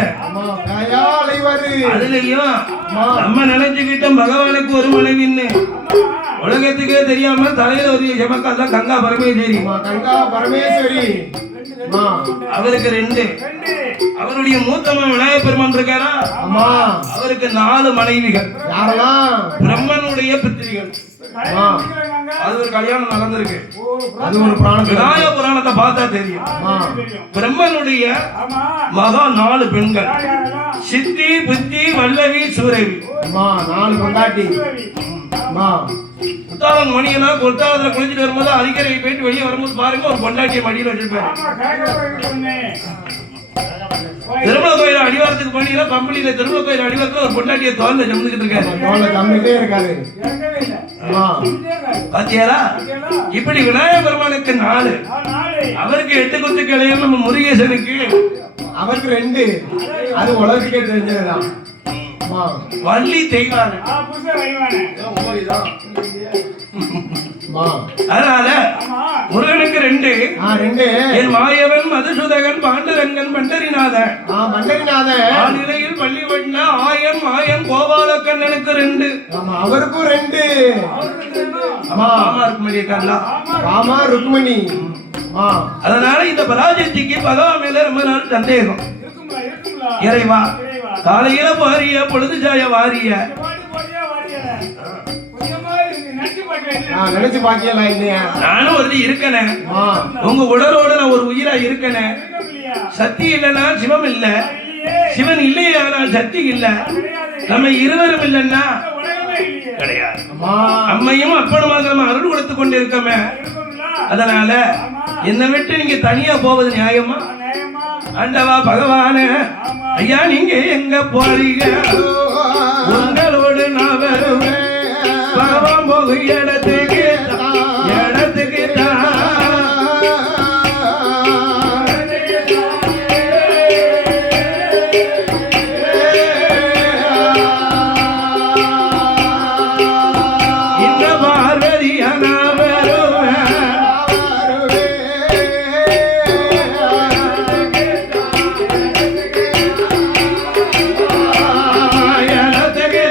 அதுலயும் நம்ம நினைச்சுக்கிட்டோம் பகவானுக்கு ஒரு மனைவின்னு உலகத்துக்கே தெரியாம தலையில ஒரு ஜமக்காதான் கங்கா பரமேஸ்வரி கங்கா பரமேஸ்வரி அவருக்கு 2 அவருடைய மூத்தமன் விநாயக பெருமான் இருக்காரா அவருக்கு 4 மனைவிகள் யாரெல்லாம் பிரம்மனுடைய பித்திரிகள் அது ஒரு கல்யாணம் நடந்திருக்கு அது ஒரு புராணம் விநாயக புராணத்தை பார்த்தா தெரியும் பிரம்மனுடைய மகா 4 பெண்கள் சித்தி புத்தி வல்லவி சூரவி 4 பொண்டாட்டி குத்தாலம் மணியனா கொத்தாலத்துல குளிச்சுட்டு வரும்போது அடிக்கரை போயிட்டு வெளியே வரும்போது பாருங்க ஒரு பொண்டாட்டியை மடியில வச்சிருப்பாரு திருமண கோயில் அடிவாரத்துக்கு பண்ணினா கம்பெனியில திருமண கோயில் அடிவாரத்துல ஒரு பொண்டாட்டியை தோல்ல ஜம்முக்கிட்டு இருக்காரு பாத்தியாரா இப்படி விநாயக பெருமானுக்கு 4 அவருக்கு 8 குத்து கிளையும் நம்ம முருகேசனுக்கு அவருக்கு 2 அது உலகத்துக்கே தெரிஞ்சதுதான் வள்ளி தெய்வானு அதனால முருகனுக்கு 2 என் மாயவன் மதுசூதகன் பாண்டரங்கன் பண்டரிநாதன் ஆநிலையில் பள்ளி வண்ண ஆயன் மாயன் கோபாலக்கண்ணனுக்கு 2 அவருக்கும் 2 ராமா ருக்மணி அதனால இந்த பராஜக்திக்கு பகவான் மேல ரொம்ப நாள் சந்தேகம் இறைவா காலையில வாரிய பொழுது சாய வாரிய நினைச்சு பாக்கலாம் இல்லையா நானும் ஒரு இருக்கனே உங்க உடலோட நான் ஒரு உயிரா இருக்கனே சக்தி இல்லைன்னா சிவம் இல்ல சிவன் இல்லையா நான் சக்தி இல்ல நம்ம இருவரும் இல்லைன்னா கிடையாது அம்மையும் அப்பனுமாக நம்ம அருள் கொடுத்து கொண்டு இருக்கமே அதனால என்னை விட்டு நீங்க தனியா போவது நியாயமா ஆண்டவா பகவானே ஐயா நீங்க எங்க போறீங்க உங்களோடு நான் வருவேன் பகவான் போகும் இடத்துக்கு இந்த பார்வதியா நான் வருவேன் இடத்துக்கு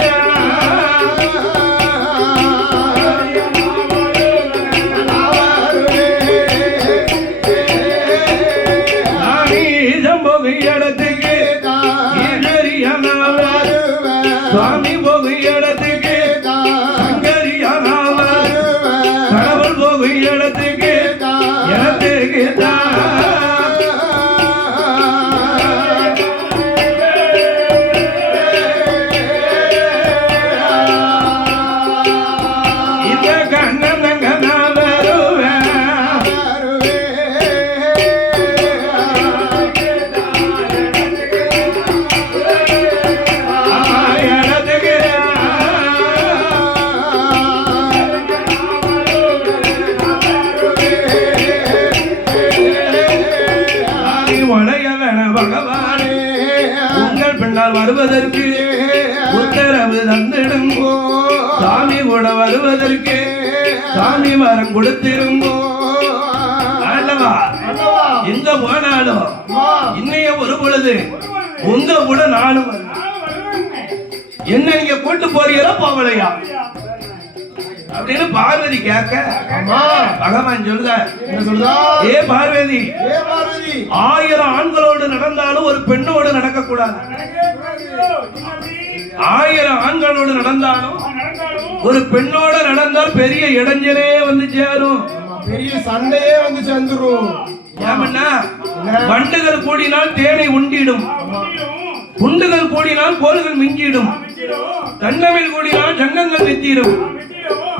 ஓ சாமி கூட வருவதற்கு சாமி வரம் கொடுத்திருங்கோ. ஆண்டவா, அல்லவா எங்க போனாலும் அம்மா இன்னைய ஒரு பொழுது உங்க கூட நானும் வரேன். என்ன நீங்க கூட்டு போறீங்களா போகலையா அப்படின்னு பார்வதி கேட்க அம்மா பகவான் சொல்ல, என்ன சொல்றா? ஏ பார்வதி, ஏ பார்வதி 1000 ஆண்களோடு நடந்தாலும் ஒரு பெண்ணோடு நடக்க கூடாது. 1000 ஆண்களோடு நடந்தாலும் ஒரு பெண்ணோட நடந்தால் பெரிய இடைஞ்சலே வந்து சேரும். அம்மா, பெரிய சண்டையே வந்து சேர்ந்துரும். ஏமன்னா வண்டுகள் கூடினால் தேனை உண்டிடும், குண்டுகள் கூடினால் கோல்கள் மிஞ்சிடும், தன்னமில் கூடினால் சங்கங்கள் நித்திடும்,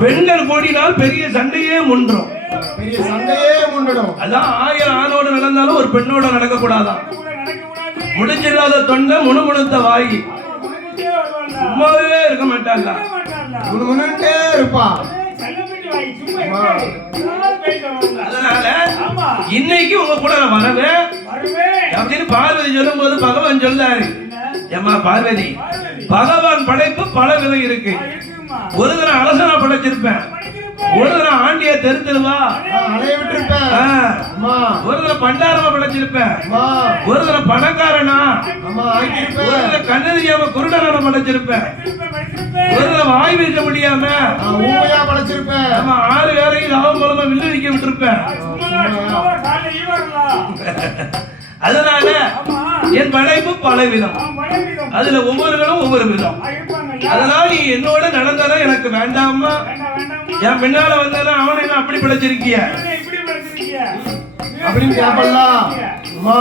பெண்கள் கூடினால் பெரிய சண்டையே முன்றும். பெரிய சண்டையே முன்னடும். அதான் 1000 ஆணோடு நடந்தாலும் ஒரு பெண்ணோட நடக்க கூடாதான். முடிச்சில்லாத தொண்டை முணுமுணுத்த வாயி சும்மாவே இருக்க மாட்டாங்க. முன்னுட்டே இருப்பா. அதனால இன்னைக்கு உங்க கூட நான் வரவேன் அப்படின்னு பார்வதி சொல்லும் போது பகவான் சொல்றாரு, ஏமா பார்வதி, பகவான் படைப்பு பல விதம் இருக்கு. ஒரு தினம் அரசனா படைச்சிருப்பேன், ஒரு தினம் ஆண்டிய தெருத்தருவா, அலைய விட்டுருப்பேன். அம்மா ஒரு தினம் பண்டாரமா படைச்சிருப்பேன், அம்மா ஒரு தினம் பணக்காரனா, அம்மா ஆகியிருப்பேன். ஒரு தினம் கண்ணு தெரியாம குருடனான படைச்சிருப்பேன், ஒரு தினம் வாய் வீச முடியாம ஊமையா படைச்சிருப்பேன். நம்ம 6 பேரையும் லாபம் மூலமா வில்லு வைக்க விட்டுருப்பேன். அதனால என் படைப்பு பல விதம், அதுல ஒவ்வொருவரும் ஒவ்வொரு விதம். அதனால நீ என்னோட நடந்ததா எனக்கு வேண்டாமா, என் பின்னால வந்தா அவனை என்ன அப்படி படைச்சிருக்கிய அப்படின்னு கேப்பலாம். அம்மா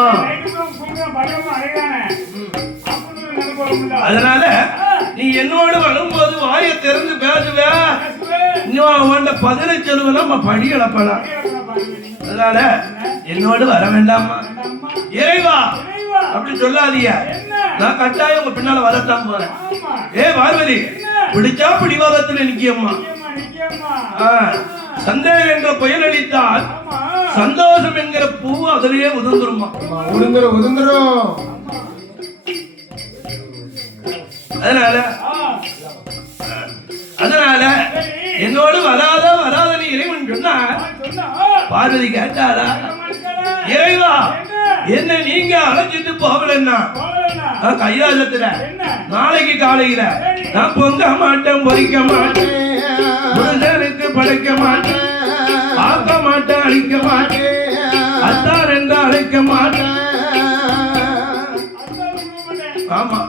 அதனால நீ என்னோட வரும்போது வாயை திறந்து பேசுவ, இன்னும் அவன் 15 செலவுல நம்ம படி இழப்பலாம். அதனால என்னோடு வர வேண்டாமா இறைவா அப்படி சொல்லாதீங்க. நான் கட்டாயம் உங்க பின்னால வரத்தான் போறேன். ஏ பார்வதி, பிடிச்சா பிடிவாதத்துல நிக்கியம்மா. சந்தேகம் என்ற புயல் அளித்தால் சந்தோஷம் என்கிற பூ அதிலேயே உதிர்ந்துருமா. உதிர்ந்துரும் உதிர்ந்துரும். அதனால என்னோடு வராத நீ இறைவன் சொன்னா பார்வதி கேட்டாரா, இறைவா என்ன நீங்க அழைச்சிட்டு போகலன்னா கைலாசத்துல நாளைக்கு காலையில நான் பொங்க மாட்டேன், பொறிக்க மாட்டேன், புருஷனுக்கு படைக்க மாட்டேன், ஆக்க மாட்டேன், அழிக்க மாட்டேன், அத்தான் என்று அழைக்க மாட்டேன். ஆமா,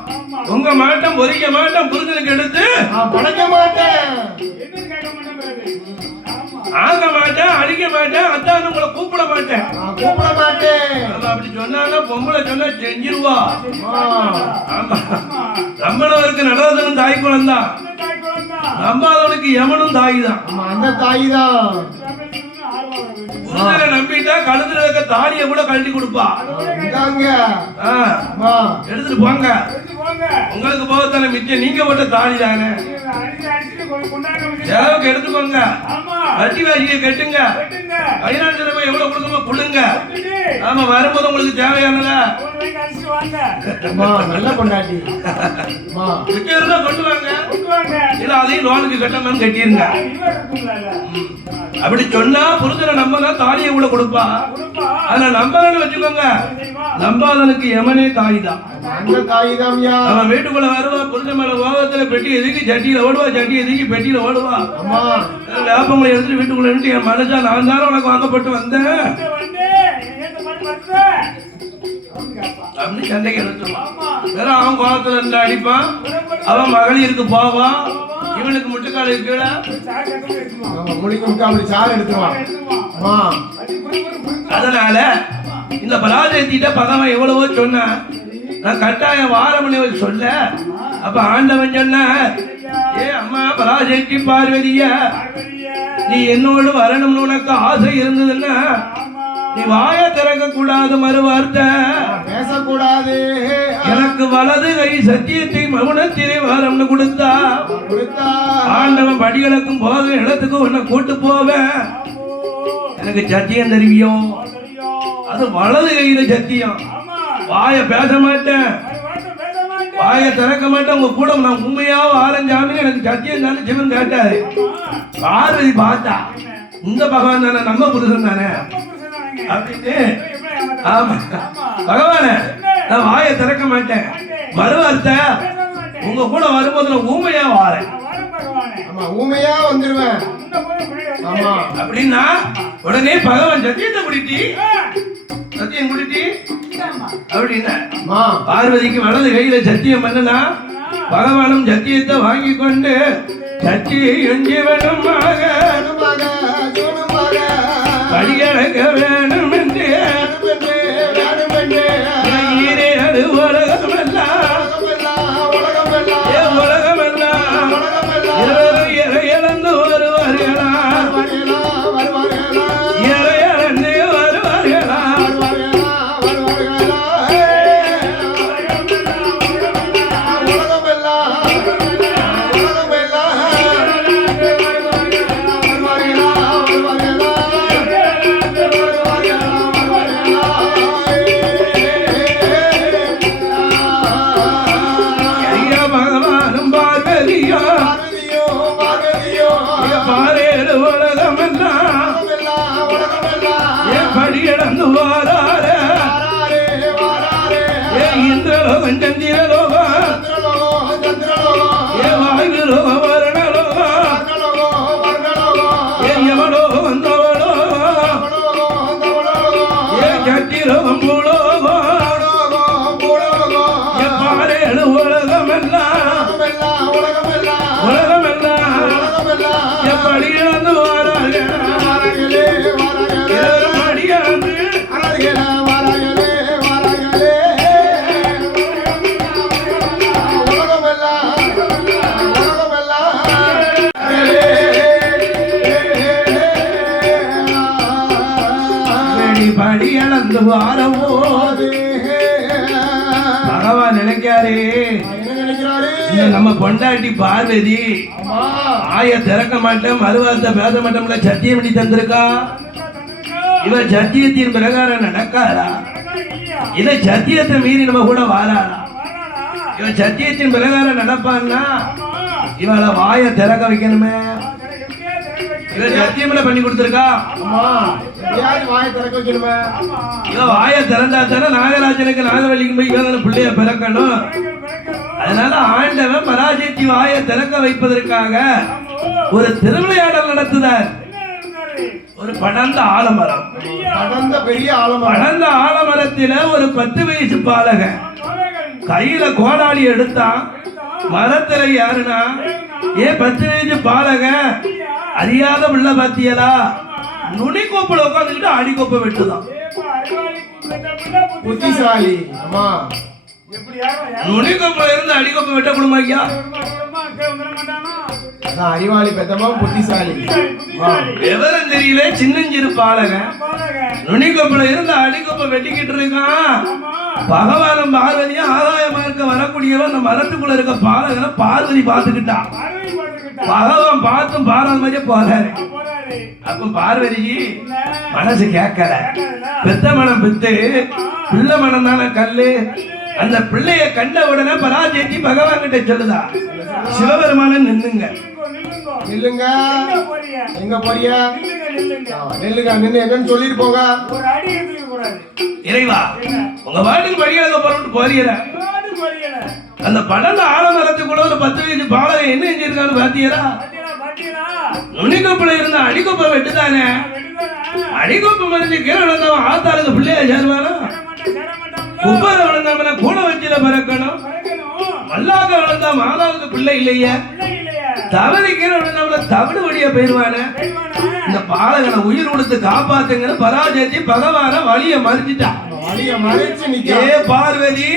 உங்க மாட்டம் பொறிக்க மாட்டேன், புருஷனுக்கு எடுத்து படைக்க மாட்டேன், ஆக மாட்டேன், அழிக்க மாட்டேன், அத்தான் உங்களை கூப்பிட மாட்டேன், கூப்பிட மாட்டேன். அப்படி சொன்னா பொம்பளை சொன்னா செஞ்சிருவா. ஆமா, நம்மளவருக்கு நடராஜனும் தாய் குழந்தான், நம்பாதவனுக்கு யமனும் தாய் தான். அந்த தாய் தான். புருஷனை நம்பிட்டா கழுத்துல இருக்க தாலிய கூட கழட்டி கொடுப்பா. எடுத்துட்டு போங்க, உங்களுக்கு போகத்தானே மிச்சம், நீங்க போட்ட தாலி தானே, செலவுக்கு எடுத்துக்கோங்க, வட்டி வாசியை கட்டுங்க, பதினாறு ரூபாய் எவ்வளவு கொடுக்கணுமோ கொடுங்க. ஆமா, வரும்போது உங்களுக்கு தேவையானத நல்ல பொண்டாட்டி இருந்தா கொண்டு வாங்க, இல்ல அதையும் லோனுக்கு கட்டணும் கட்டிருங்க. அப்படி சொன்னா புரிஞ்சன நம்பனா தாலியை கூட கொடுப்பா. ஆனா நம்பலன்னு வச்சுக்கோங்க, நம்பாதனுக்கு யமனே தாய் தான். அவன் வீட்டுக்குள்ள வருவா, புரிஞ்ச மேல ஓகத்துல பெட்டி எதுக்கி சட்டியில ஓடுவா, சட்டி எதுக்கி பெட்டியில ஓடுவா. வேப்பங்களை எடுத்துட்டு வீட்டுக்குள்ள இருந்து, என் மனுஷா நான் தானே உனக்கு வாங்கப்பட்டு வந்தேன் அப்படின்னு சண்டைக்கு எடுத்துருவான். வேற அவன் கோலத்துல இருந்து அடிப்பான், அவன் மகளிருக்கு போவான், இவனுக்கு முட்டுக்கால் கீழே சாறு எடுத்துருவான். அதனால இந்த பராஜயத்திட்ட பகவான் எவ்வளவோ சொன்ன, நான் கட்டாயம் வாரமணி சொல்ல. அப்ப ஆண்டவன் சொன்ன, ஏ அம்மா பராஜயத்தி பார்வதிய, நீ என்னோடு வரணும்னு உனக்கு ஆசை இருந்ததுன்னா நீ வாய திறக்க கூடாது, மறு வார்த்தை பேசக்கூடாது. எனக்கு வலது கை சத்தியத்தை மௌனத்திலே வாரம்னு கொடுத்தா, ஆண்டவன் படிகளுக்கும் போக இடத்துக்கும் உன்னை கூட்டு போவேன். எனக்கு சத்தியம் தெரிவியோ, அது வலது கையில சத்தியம். வாய பேச மாட்டேன், வாயை திறக்க மாட்டேன் உங்க கூட நான் உண்மையா ஆரஞ்சாமின்னு எனக்கு சத்தியம் தானே சிவன் கேட்டாரு. பார்வதி பார்த்தா இந்த பகவான் தானே நம்ம புருஷன் தானே அப்படின்னு. ஆமா பகவானே நான் வாயை திறக்க மாட்டேன், மறுவார்த்தை உங்க கூட வரும்போது நான் ஊமையா வாரேன். ஆமா ஊமையா வந்துருவேன். ஆமா அப்படின்னா உடனே பகவான் சத்தியத்தை குடிட்டி சத்தியம் குடிட்டி அப்படின்னா அம்மா பார்வதிக்கு வலது கையில சத்தியம் பண்ணனா பகவானும் சத்தியத்தை வாங்கி கொண்டு சத்தியம் ஜீவனமாக படியடக்க வேணும் என்று ஈரே அது உலகமெல்லாம் உலகமெல்லாம் இருவரும் இழந்து வருவார்களா இழந்து வருவார்களா ஐயா பகவானும் பார்வதியும் பாரேடு உலகமெல்லாம் என் படியிழந்து வாரார என் இந்திரலோகம் சந்திரலோகம் என் வாயுலோகம் வருணலோகம் என் யமலோகம் வந்தவலோகம் என் சட்டிலோகம் பூலோகம் என் பாரேடு உலகமெல்லாம் உலகமெல்லாம் என் படியிழந்து வாராங்க படியிழந்து படியிழந்து வாரவோ பகவான் நினைக்காரே இந்த நம்ம பொண்டாட்டி பார்வதி ஆய திறக்க மாட்டேன் மறுவார்த்தை பேச மாட்டோம்ல சத்தியம் பண்ணி தந்திருக்கா. இவ சத்தியத்தின் பிரகாரம் நடக்காரா? இத சத்தியத்தை மீறி நம்ம கூட வாராளா? இவ சத்தியத்தின் பிரகாரம் நடப்பான்னா இவளை வாய திறக்க வைக்கணுமே. இவ சத்தியம்ல பண்ணி கொடுத்திருக்கா. இவ வாய திறந்தா தானே நாகராஜனுக்கு நாகவல்லிக்கு போய் இவன் பிள்ளைய பிறக்கணும். அதனால ஆண்டவன் பராஜயத்தி வாயை திறக்க வைப்பதற்காக ஒரு திருவிளையாடல் நடத்துதார். ஒரு படர்ந்த ஆலமரம், படர்ந்த ஆலமரத்தில ஒரு 10 வயசு பாலகன் கையில கோடாளி எடுத்தான். மரத்துல யாருன்னா 10 வயசு பாலகன் அறியாத பிள்ளை பாத்தியலா நுனிக்கோப்புல உட்காந்துக்கிட்டு அடிக்கோப்பை வெட்டுதான். புத்திசாலி அம்மா நுனிக்கோப்புல இருந்து அடிக்கோப்பை வெட்ட கொடுமா ஐயா? அறிவாளி பெத்தமா புத்திசாலி. விவரம் தெரியல சின்னஞ்சிறு பாலகன் நுனிக்கோப்புல இருந்து அடிக்கோப்பை வெட்டிக்கிட்டு இருக்கான். பகவானும் பார்வதியும் ஆதாயமா இருக்க வரக்கூடியவன் அந்த மரத்துக்குள்ள இருக்க பாலகனை பார்வதி பார்த்துக்கிட்டான். பகவான் பார்த்தும் பாராத மாதிரியே போறாரு. அப்ப பார்வதி மனசு கேட்கல. பெத்த மனம் பெத்து பிள்ளை மனம் தானே கல்லு. அந்த பிள்ளைய கண்ட உடனே பராஜயத்தி பகவான் கிட்ட சொல்லுதா, சிவபெருமான நின்னுங்க நில்லுங்க. எங்க போறிய? நில்லுங்க நின்னு என்னன்னு சொல்லிட்டு போங்க. இறைவா உங்க வாட்டுக்கு படியாக போறோம்னு போறீர. அந்த படந்த ஆலமரத்துக்குள்ள ஒரு 10 வயசு பாலகன் என்ன செஞ்சிருக்கான்னு பாத்தீரா? நுனிக்கோப்புல இருந்த அடிக்கோப்பை வெட்டுதானே. அடிக்கோப்பை மறைஞ்சு கீழே விழுந்தவன் ஆத்தாளுக்கு பிள்ளையா சேருவானா? குப்பரை விழுந்தவன கூட வச்சில பிறக்கணும். மல்லாக்க விழுந்தா மாதாவுக்கு பிள்ளை இல்லையா? தவறி கீழே விழுந்தவன தவிடு வழியா போயிருவானே. இந்த பாலகனை உயிர் கொடுத்து காப்பாத்துங்கிற பராஜயத்தி பகவான வழிய மறிச்சிட்டான். ஏ பார்வதி,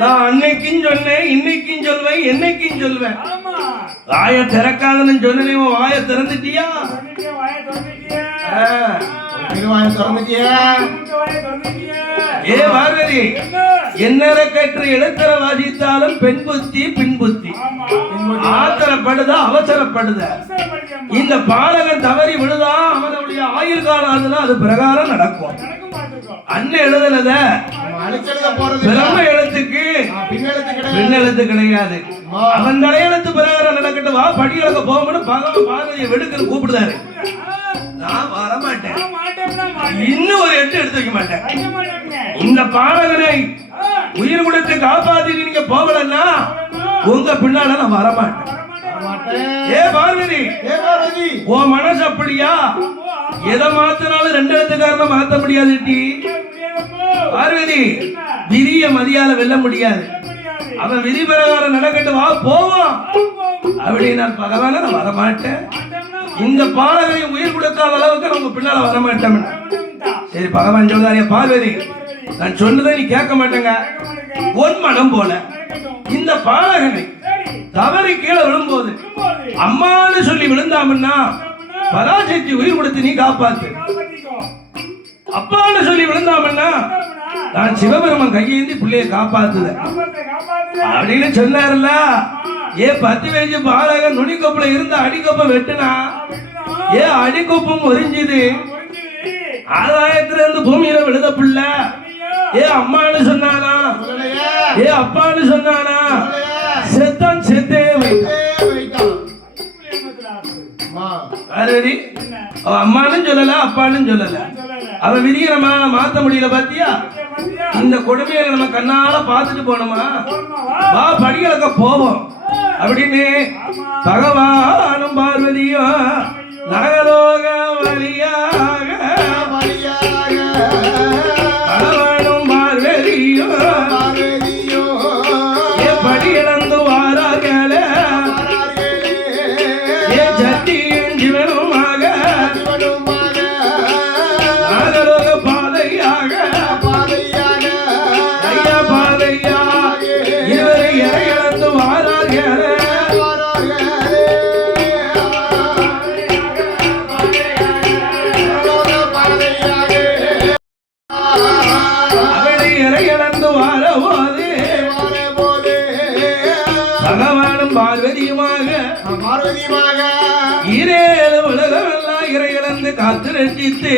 நான் அன்னைக்கும் சொன்னேன், இன்னைக்கும் சொல்வேன், என்னைக்கும் சொல்வேன். வாய திறக்காதுன்னு சொன்னே, வாய திறந்துட்டியா? ஏ பார்வதி, என்னற கற்று எழுத்தர வாசித்தாலும் பெண் புத்தி பின் புத்தி. ஆத்திரப்படுதா அவசரப்படுத. இந்த பாலகன் தவறி விழுதா அவனுடைய ஆயுள் காலம் அது பிரகாரம் நடக்கும். அண்ணன் எழுதுனத அடிச்செழுத போறது பிரம்ம எழுத்துக்கு பின்னெழுத்து கிடையாது. பின்னெழுத்து கிடையாது. அவன் தலையெழுத்து பிரகாரம் நடக்கட்டும் வா படிகளுக்கு போகணும். பகவான் பார்வதியை வெடுக்கன்னு கூப்பிடுதாரு. நான் வரமாட்டேன். இன்னும் ஒரு எட்டு எடுத்து வைக்க மாட்டேன். இந்த பாலகனை உயிர் கொடுத்து காப்பாத்தி நீங்க போகலன்னா உங்க பின்னால நான் வரமாட்டேன். ஏ பார்வதி, உன் மனசு அப்படியா? எதை மாத்தினாலும் ரெண்டு எழுத்துக்காரன மாத்த முடியாது. பார்வதி, விதிய மதியால வெல்ல முடியாது. அவன் விதி பிரகாரம் நடக்கட்டும் வா போவான் அப்படி. நான் பகவான நான் வரமாட்டேன். இந்த பாலகனை உயிர் கொடுக்காத அளவுக்கு நான் உங்க பின்னால வரமாட்டேன். சரி பகவான் சொல்றாரு, பார்வதி நான் சொன்னதை நீ கேட்க மாட்டேங்க. உன் மனம் போல இந்த பாலகனை தவறி கீழே விழும்போது அம்மான்னு சொல்லி விழுந்தாமன்னா பராசக்தி உயிர் கொடுத்து நீ காப்பாத்து. அப்பான்னு சொல்லி விழுந்தாமன்னா நான் சிவபெருமன் கையேந்தி பிள்ளைய காப்பாத்துத அப்படின்னு சொன்னார்ல. ஏ 10 வயசு பாலகன் நுனிக்கொப்புல இருந்த அடிக்கொப்ப வெட்டுனா ஏ அடிக்கொப்பும் ஒரிஞ்சுது. ஆதாயத்துல இருந்து பூமியில விழுத பிள்ளை ஏ அம்மான்னு சொன்னானா ஏ அப்பான்னு சொன்னானா செத்தான் செத்தே வைத்தான். அவ அம்மான்னு சொல்லல அப்பான்னு சொல்லல. அவ விதியை நம்ம மாத்த முடியல பாத்தியா? இந்த கொடுமையை நம்ம கண்ணால பாத்துட்டு போனோமா வா படிகளுக்க போவோம் அப்படின்னு பகவானும் பார்வதியும் நகலோக வழியாக பகவானும் பார்வதியும் படி இழந்து வாரார்கள ஏ சத்தியும் ஜீவனுமாக நாகலோக பாதையாக ஐயா பாதையாக இவரை இறை இழந்து வாரார்கள். அவளை இறை இழந்து வாரபோது பகவானும் பார்வதியுமாக ஈரேழு உலகமெல்லாம் இறை இழந்து காத்து ரசித்து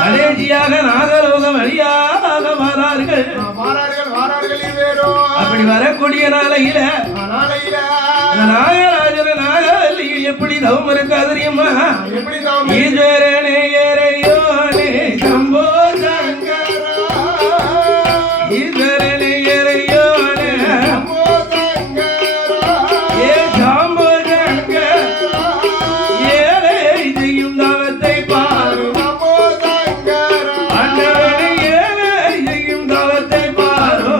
கடைசியாக நாகலோக வழியாக வரார்கள். அப்படி வரக்கூடிய நாளையில நாகராஜன நாகவல்லியில் எப்படி தவம் இருக்கா தெரியுமா? ஈஸ்வரனே இறையோனே சம்போ சங்கரா ஈஸ்வரனே இறையோனே ஏ சம்போ சங்கரா ஏழை செய்யும் தவத்தை பாரு அண்ணவனை ஏழை செய்யும் தவத்தை பாரு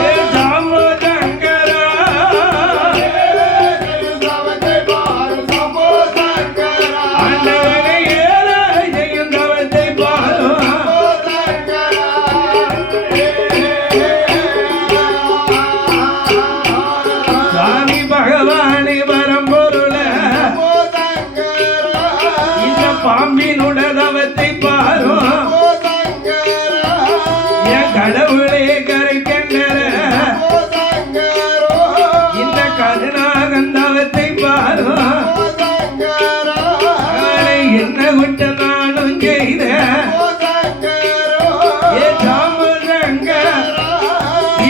ஏ சம்போ சங்கரா அண்ணவனை ஏழை செய்யும் தவத்தை பாரு. சாமி பகவானே பரம்பொருள இந்த பாம்பினுட தவத்தை பாரு. என் கடவுளே கரை கண்டர இந்த கருணாகன் தவத்தை பாரு. அவனை என்ன குட்ட நானும் செய்த ஏ சாமுரங்க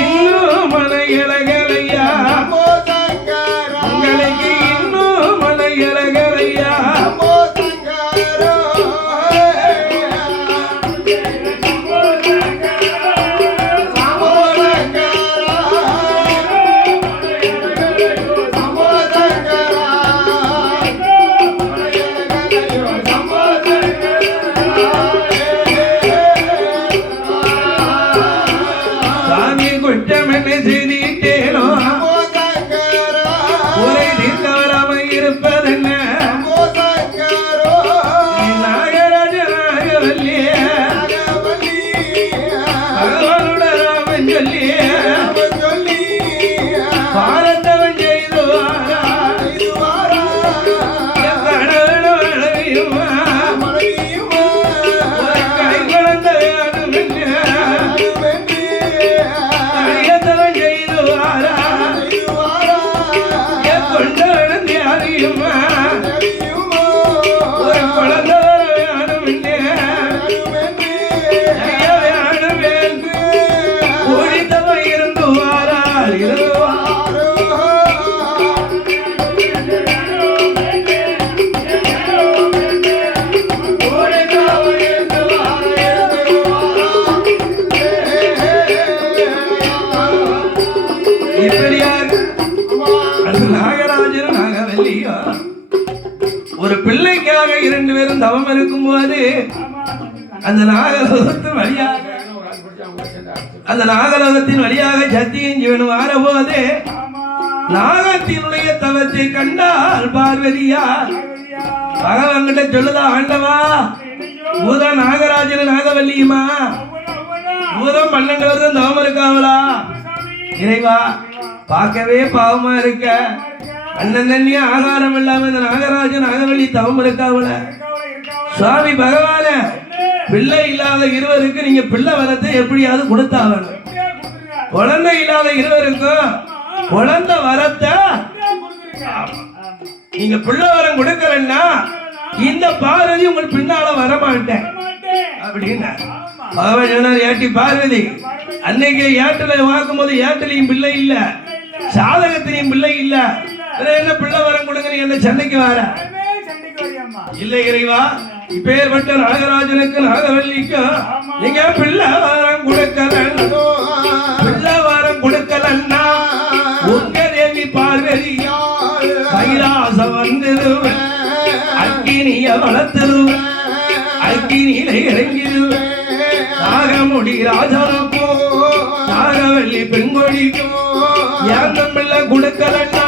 இன்னும் மன இலகலையா உங்களுக்கு இன்னும் மன இலகலையா. வருடம் தவம் இருக்கும்போது அந்த நாகலோகத்தின் வழியாக சத்தியம் ஜீவன் வாரபோது நாகத்தினுடைய தவத்தை கண்டால் பார்வதியா பகவான்கிட்ட சொல்லுதா, ஆண்டவா பூதம் நாகராஜன் நாகவல்லியுமா பூதம் 12 வருடம் தவம் இருக்காவளா? இறைவா பார்க்கவே பாவமா இருக்க, அண்ணன் தண்ணியா ஆகாரம் இல்லாம இந்த நாகராஜன் நாகவல்லி தவம் இருக்காவள. சுவாமி பகவான பிள்ளை இல்லாத இருவருக்கு நீங்க பிள்ளை வரத்தை எப்படியாவது கொடுத்தாவணும். குழந்தை இல்லாத இருவருக்கும் குழந்தை வரத்தை நீங்க பிள்ளை வரம் கொடுக்கலன்னா இந்த பார்வதி உங்கள் பின்னால வரமாட்டேன் அப்படின்னா பகவான் சொன்னார், ஏட்டி பார்வதி அன்னைக்கு ஏட்டலை வாக்கும் போது ஏட்டலையும் பிள்ளை இல்ல, சாதகத்திலையும் பிள்ளை இல்ல, என்ன பிள்ளை வரம் கொடுங்க நீ என்ன சண்டைக்கு வர இல்லை இறைவா. இப்பேற்பட்ட நாகராஜனுக்கு நாகவல்லிக்கும் நீங்க பிள்ளை வரம் கொடுக்கலன்னா உங்க தேவி பார்வதி கைலாசம் வந்துருவேன், அக்கினிய வளர்த்துருவேன், அக்கினியில இறங்கிடுவேன். நாகமுடி ராஜனுக்கும் நாகவல்லி பெண்கொடிக்கும் யாகம் பிள்ளை கொடுக்கலன்னா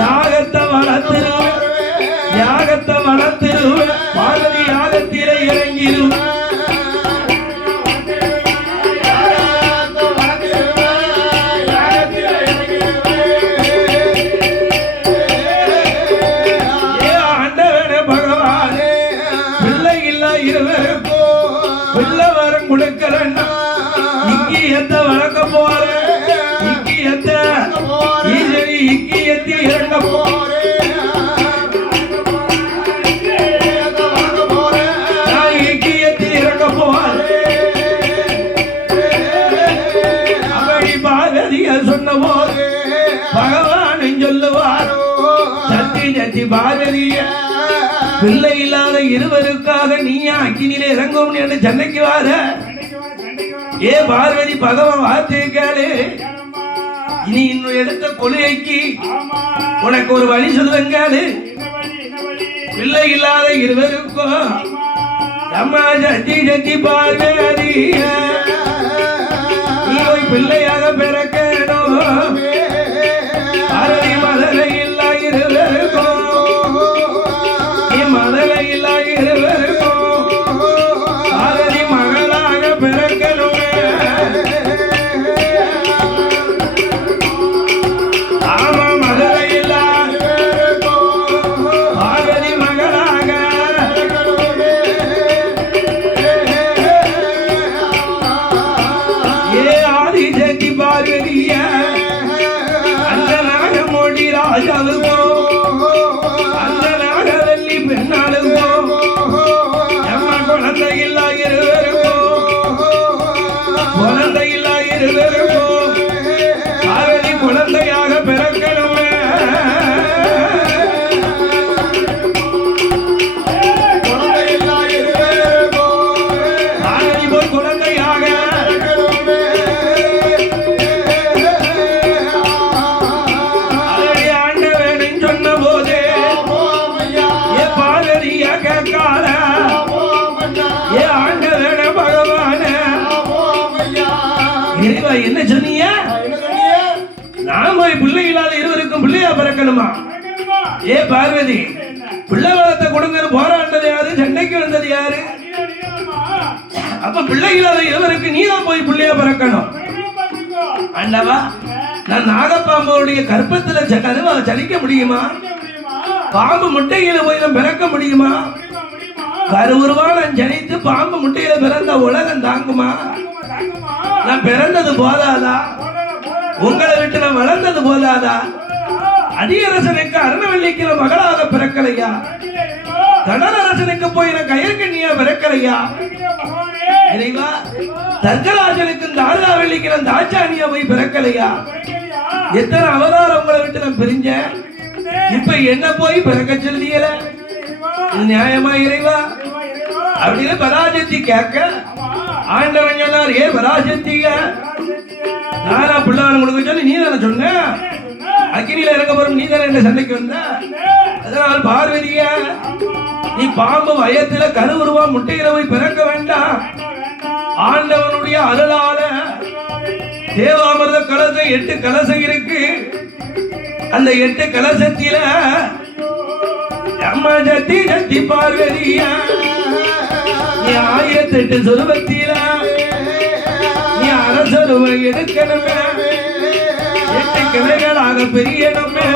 யாகத்தை வளர்த்துருவேன், பார்வதி யாகத்தில இறங்கிடுவேன். கொடுக்கலன்னா இக்கியத்தை வளர்க்க போற, இக்கியத்தை ஈசரி இக்கியத்தை இறங்க போற, இக்கியத்தில் இறங்க போற. அப்படி பார்வதிய சொன்ன போது பகவான் சொல்லுவார், சத்தி பார்வதிய பிள்ளை இல்லாத இருவருக்காக நீயா அக்கினியில இறங்கும் என்று சென்னைக்கு வார. ஏ பார்வதி பகவான் வார்த்தை கேளு, இனி இன்னும் எடுத்த கொலைக்கு உனக்கு ஒரு வழி சொல்லுவேன் கேளு. பிள்ளை இல்லாத இருவருக்கும் அம்மா சத்தி பார்வதிய நீ போய் பிள்ளையாக பிறக்கணும். பார்வதி மதலை இல்லா இருவருக்கும் மதலை இல்லா இருவருக்கும் பார்வதி மகளாக பிறக்கணும். ஆமா மதலை இல்லா பார்வதி மகளாக. ஏ ஆதிசக்தி பார்வதிய அந்த நாகமொழி ராஜாவுக்கும் பார்வதி குழந்தையாக பிறக்கணும். பார்வதி போய் குழந்தையாக ஆண்டவன் சொன்ன போது ஏ பார்வதிய கேட்காத, ஏ ஆண்டவன பகவான என்ன சொன்னீங்க? நாம பிள்ளை இல்லாத இருவருக்கும் பிள்ளையா பிறக்கணுமா? ஏ பார்வதி பிள்ளை வளத்தை கொடுங்கன்னு போராண்டது யாரு? சண்டைக்கு வந்தது யாரு? அப்ப பிள்ளை இல்லாத இருவருக்கு நீதான் போய் பிள்ளையா பிறக்கணும். ஆண்டவா நான் நாகப்பாம்போடைய கற்பத்துல கருவா சலிக்க முடியுமா? பாம்பு முட்டையில போய் நான் பிறக்க முடியுமா? கருவுருவா நான் ஜனித்து பாம்பு முட்டையில பிறந்த உலகம் தாங்குமா? நான் பிறந்தது போதாதா? உங்களை விட்டு நான் வளர்ந்தது போதாதா? அதிகரசனுக்கு அருணவல்லிக்கு மகளாக பிறக்கலையா? கடலரசனுக்கு போய் நான் கயற்கண்ணியா பிறக்கலையா? இறைவா தர்கராஜனுக்கு தாழ்காவல்லிக்கு நான் தாச்சானியா போய் பிறக்கலையா? எத்தனை அவதாரம் உங்களை விட்டு நான் பிரிஞ்சேன், இப்ப என்ன போய் பிறக்க சொல்லியல? இது நியாயமா இறைவா? அப்படின்னு பராஜத்தி கேட்க ஆண்டவன் சொன்னார், ஏ பராஜத்திய நானா பிள்ளான கொடுக்க சொல்லி நீ தானே சொன்ன, அக்கினியில இறங்க போறோம் நீ தானே என்ன சண்டைக்கு வந்த, அதான் அதனால் பார்வதியா நீ பாம்பு வயத்துல கருவுருவா முட்டையில போய் பிறக்க வேண்டாம். ஆண்டவனுடைய அருளால தேவாமிர்த கலசம் 8 கலசம் இருக்கு. அந்த 8 கலசத்தில அம்மா ஜத்தி ஜத்தி பார்வதியா நீ 1008 சொருபத்தில நீ அரசருவை எடுக்கணுமே 8 கிளைகளாக பெரியணுமே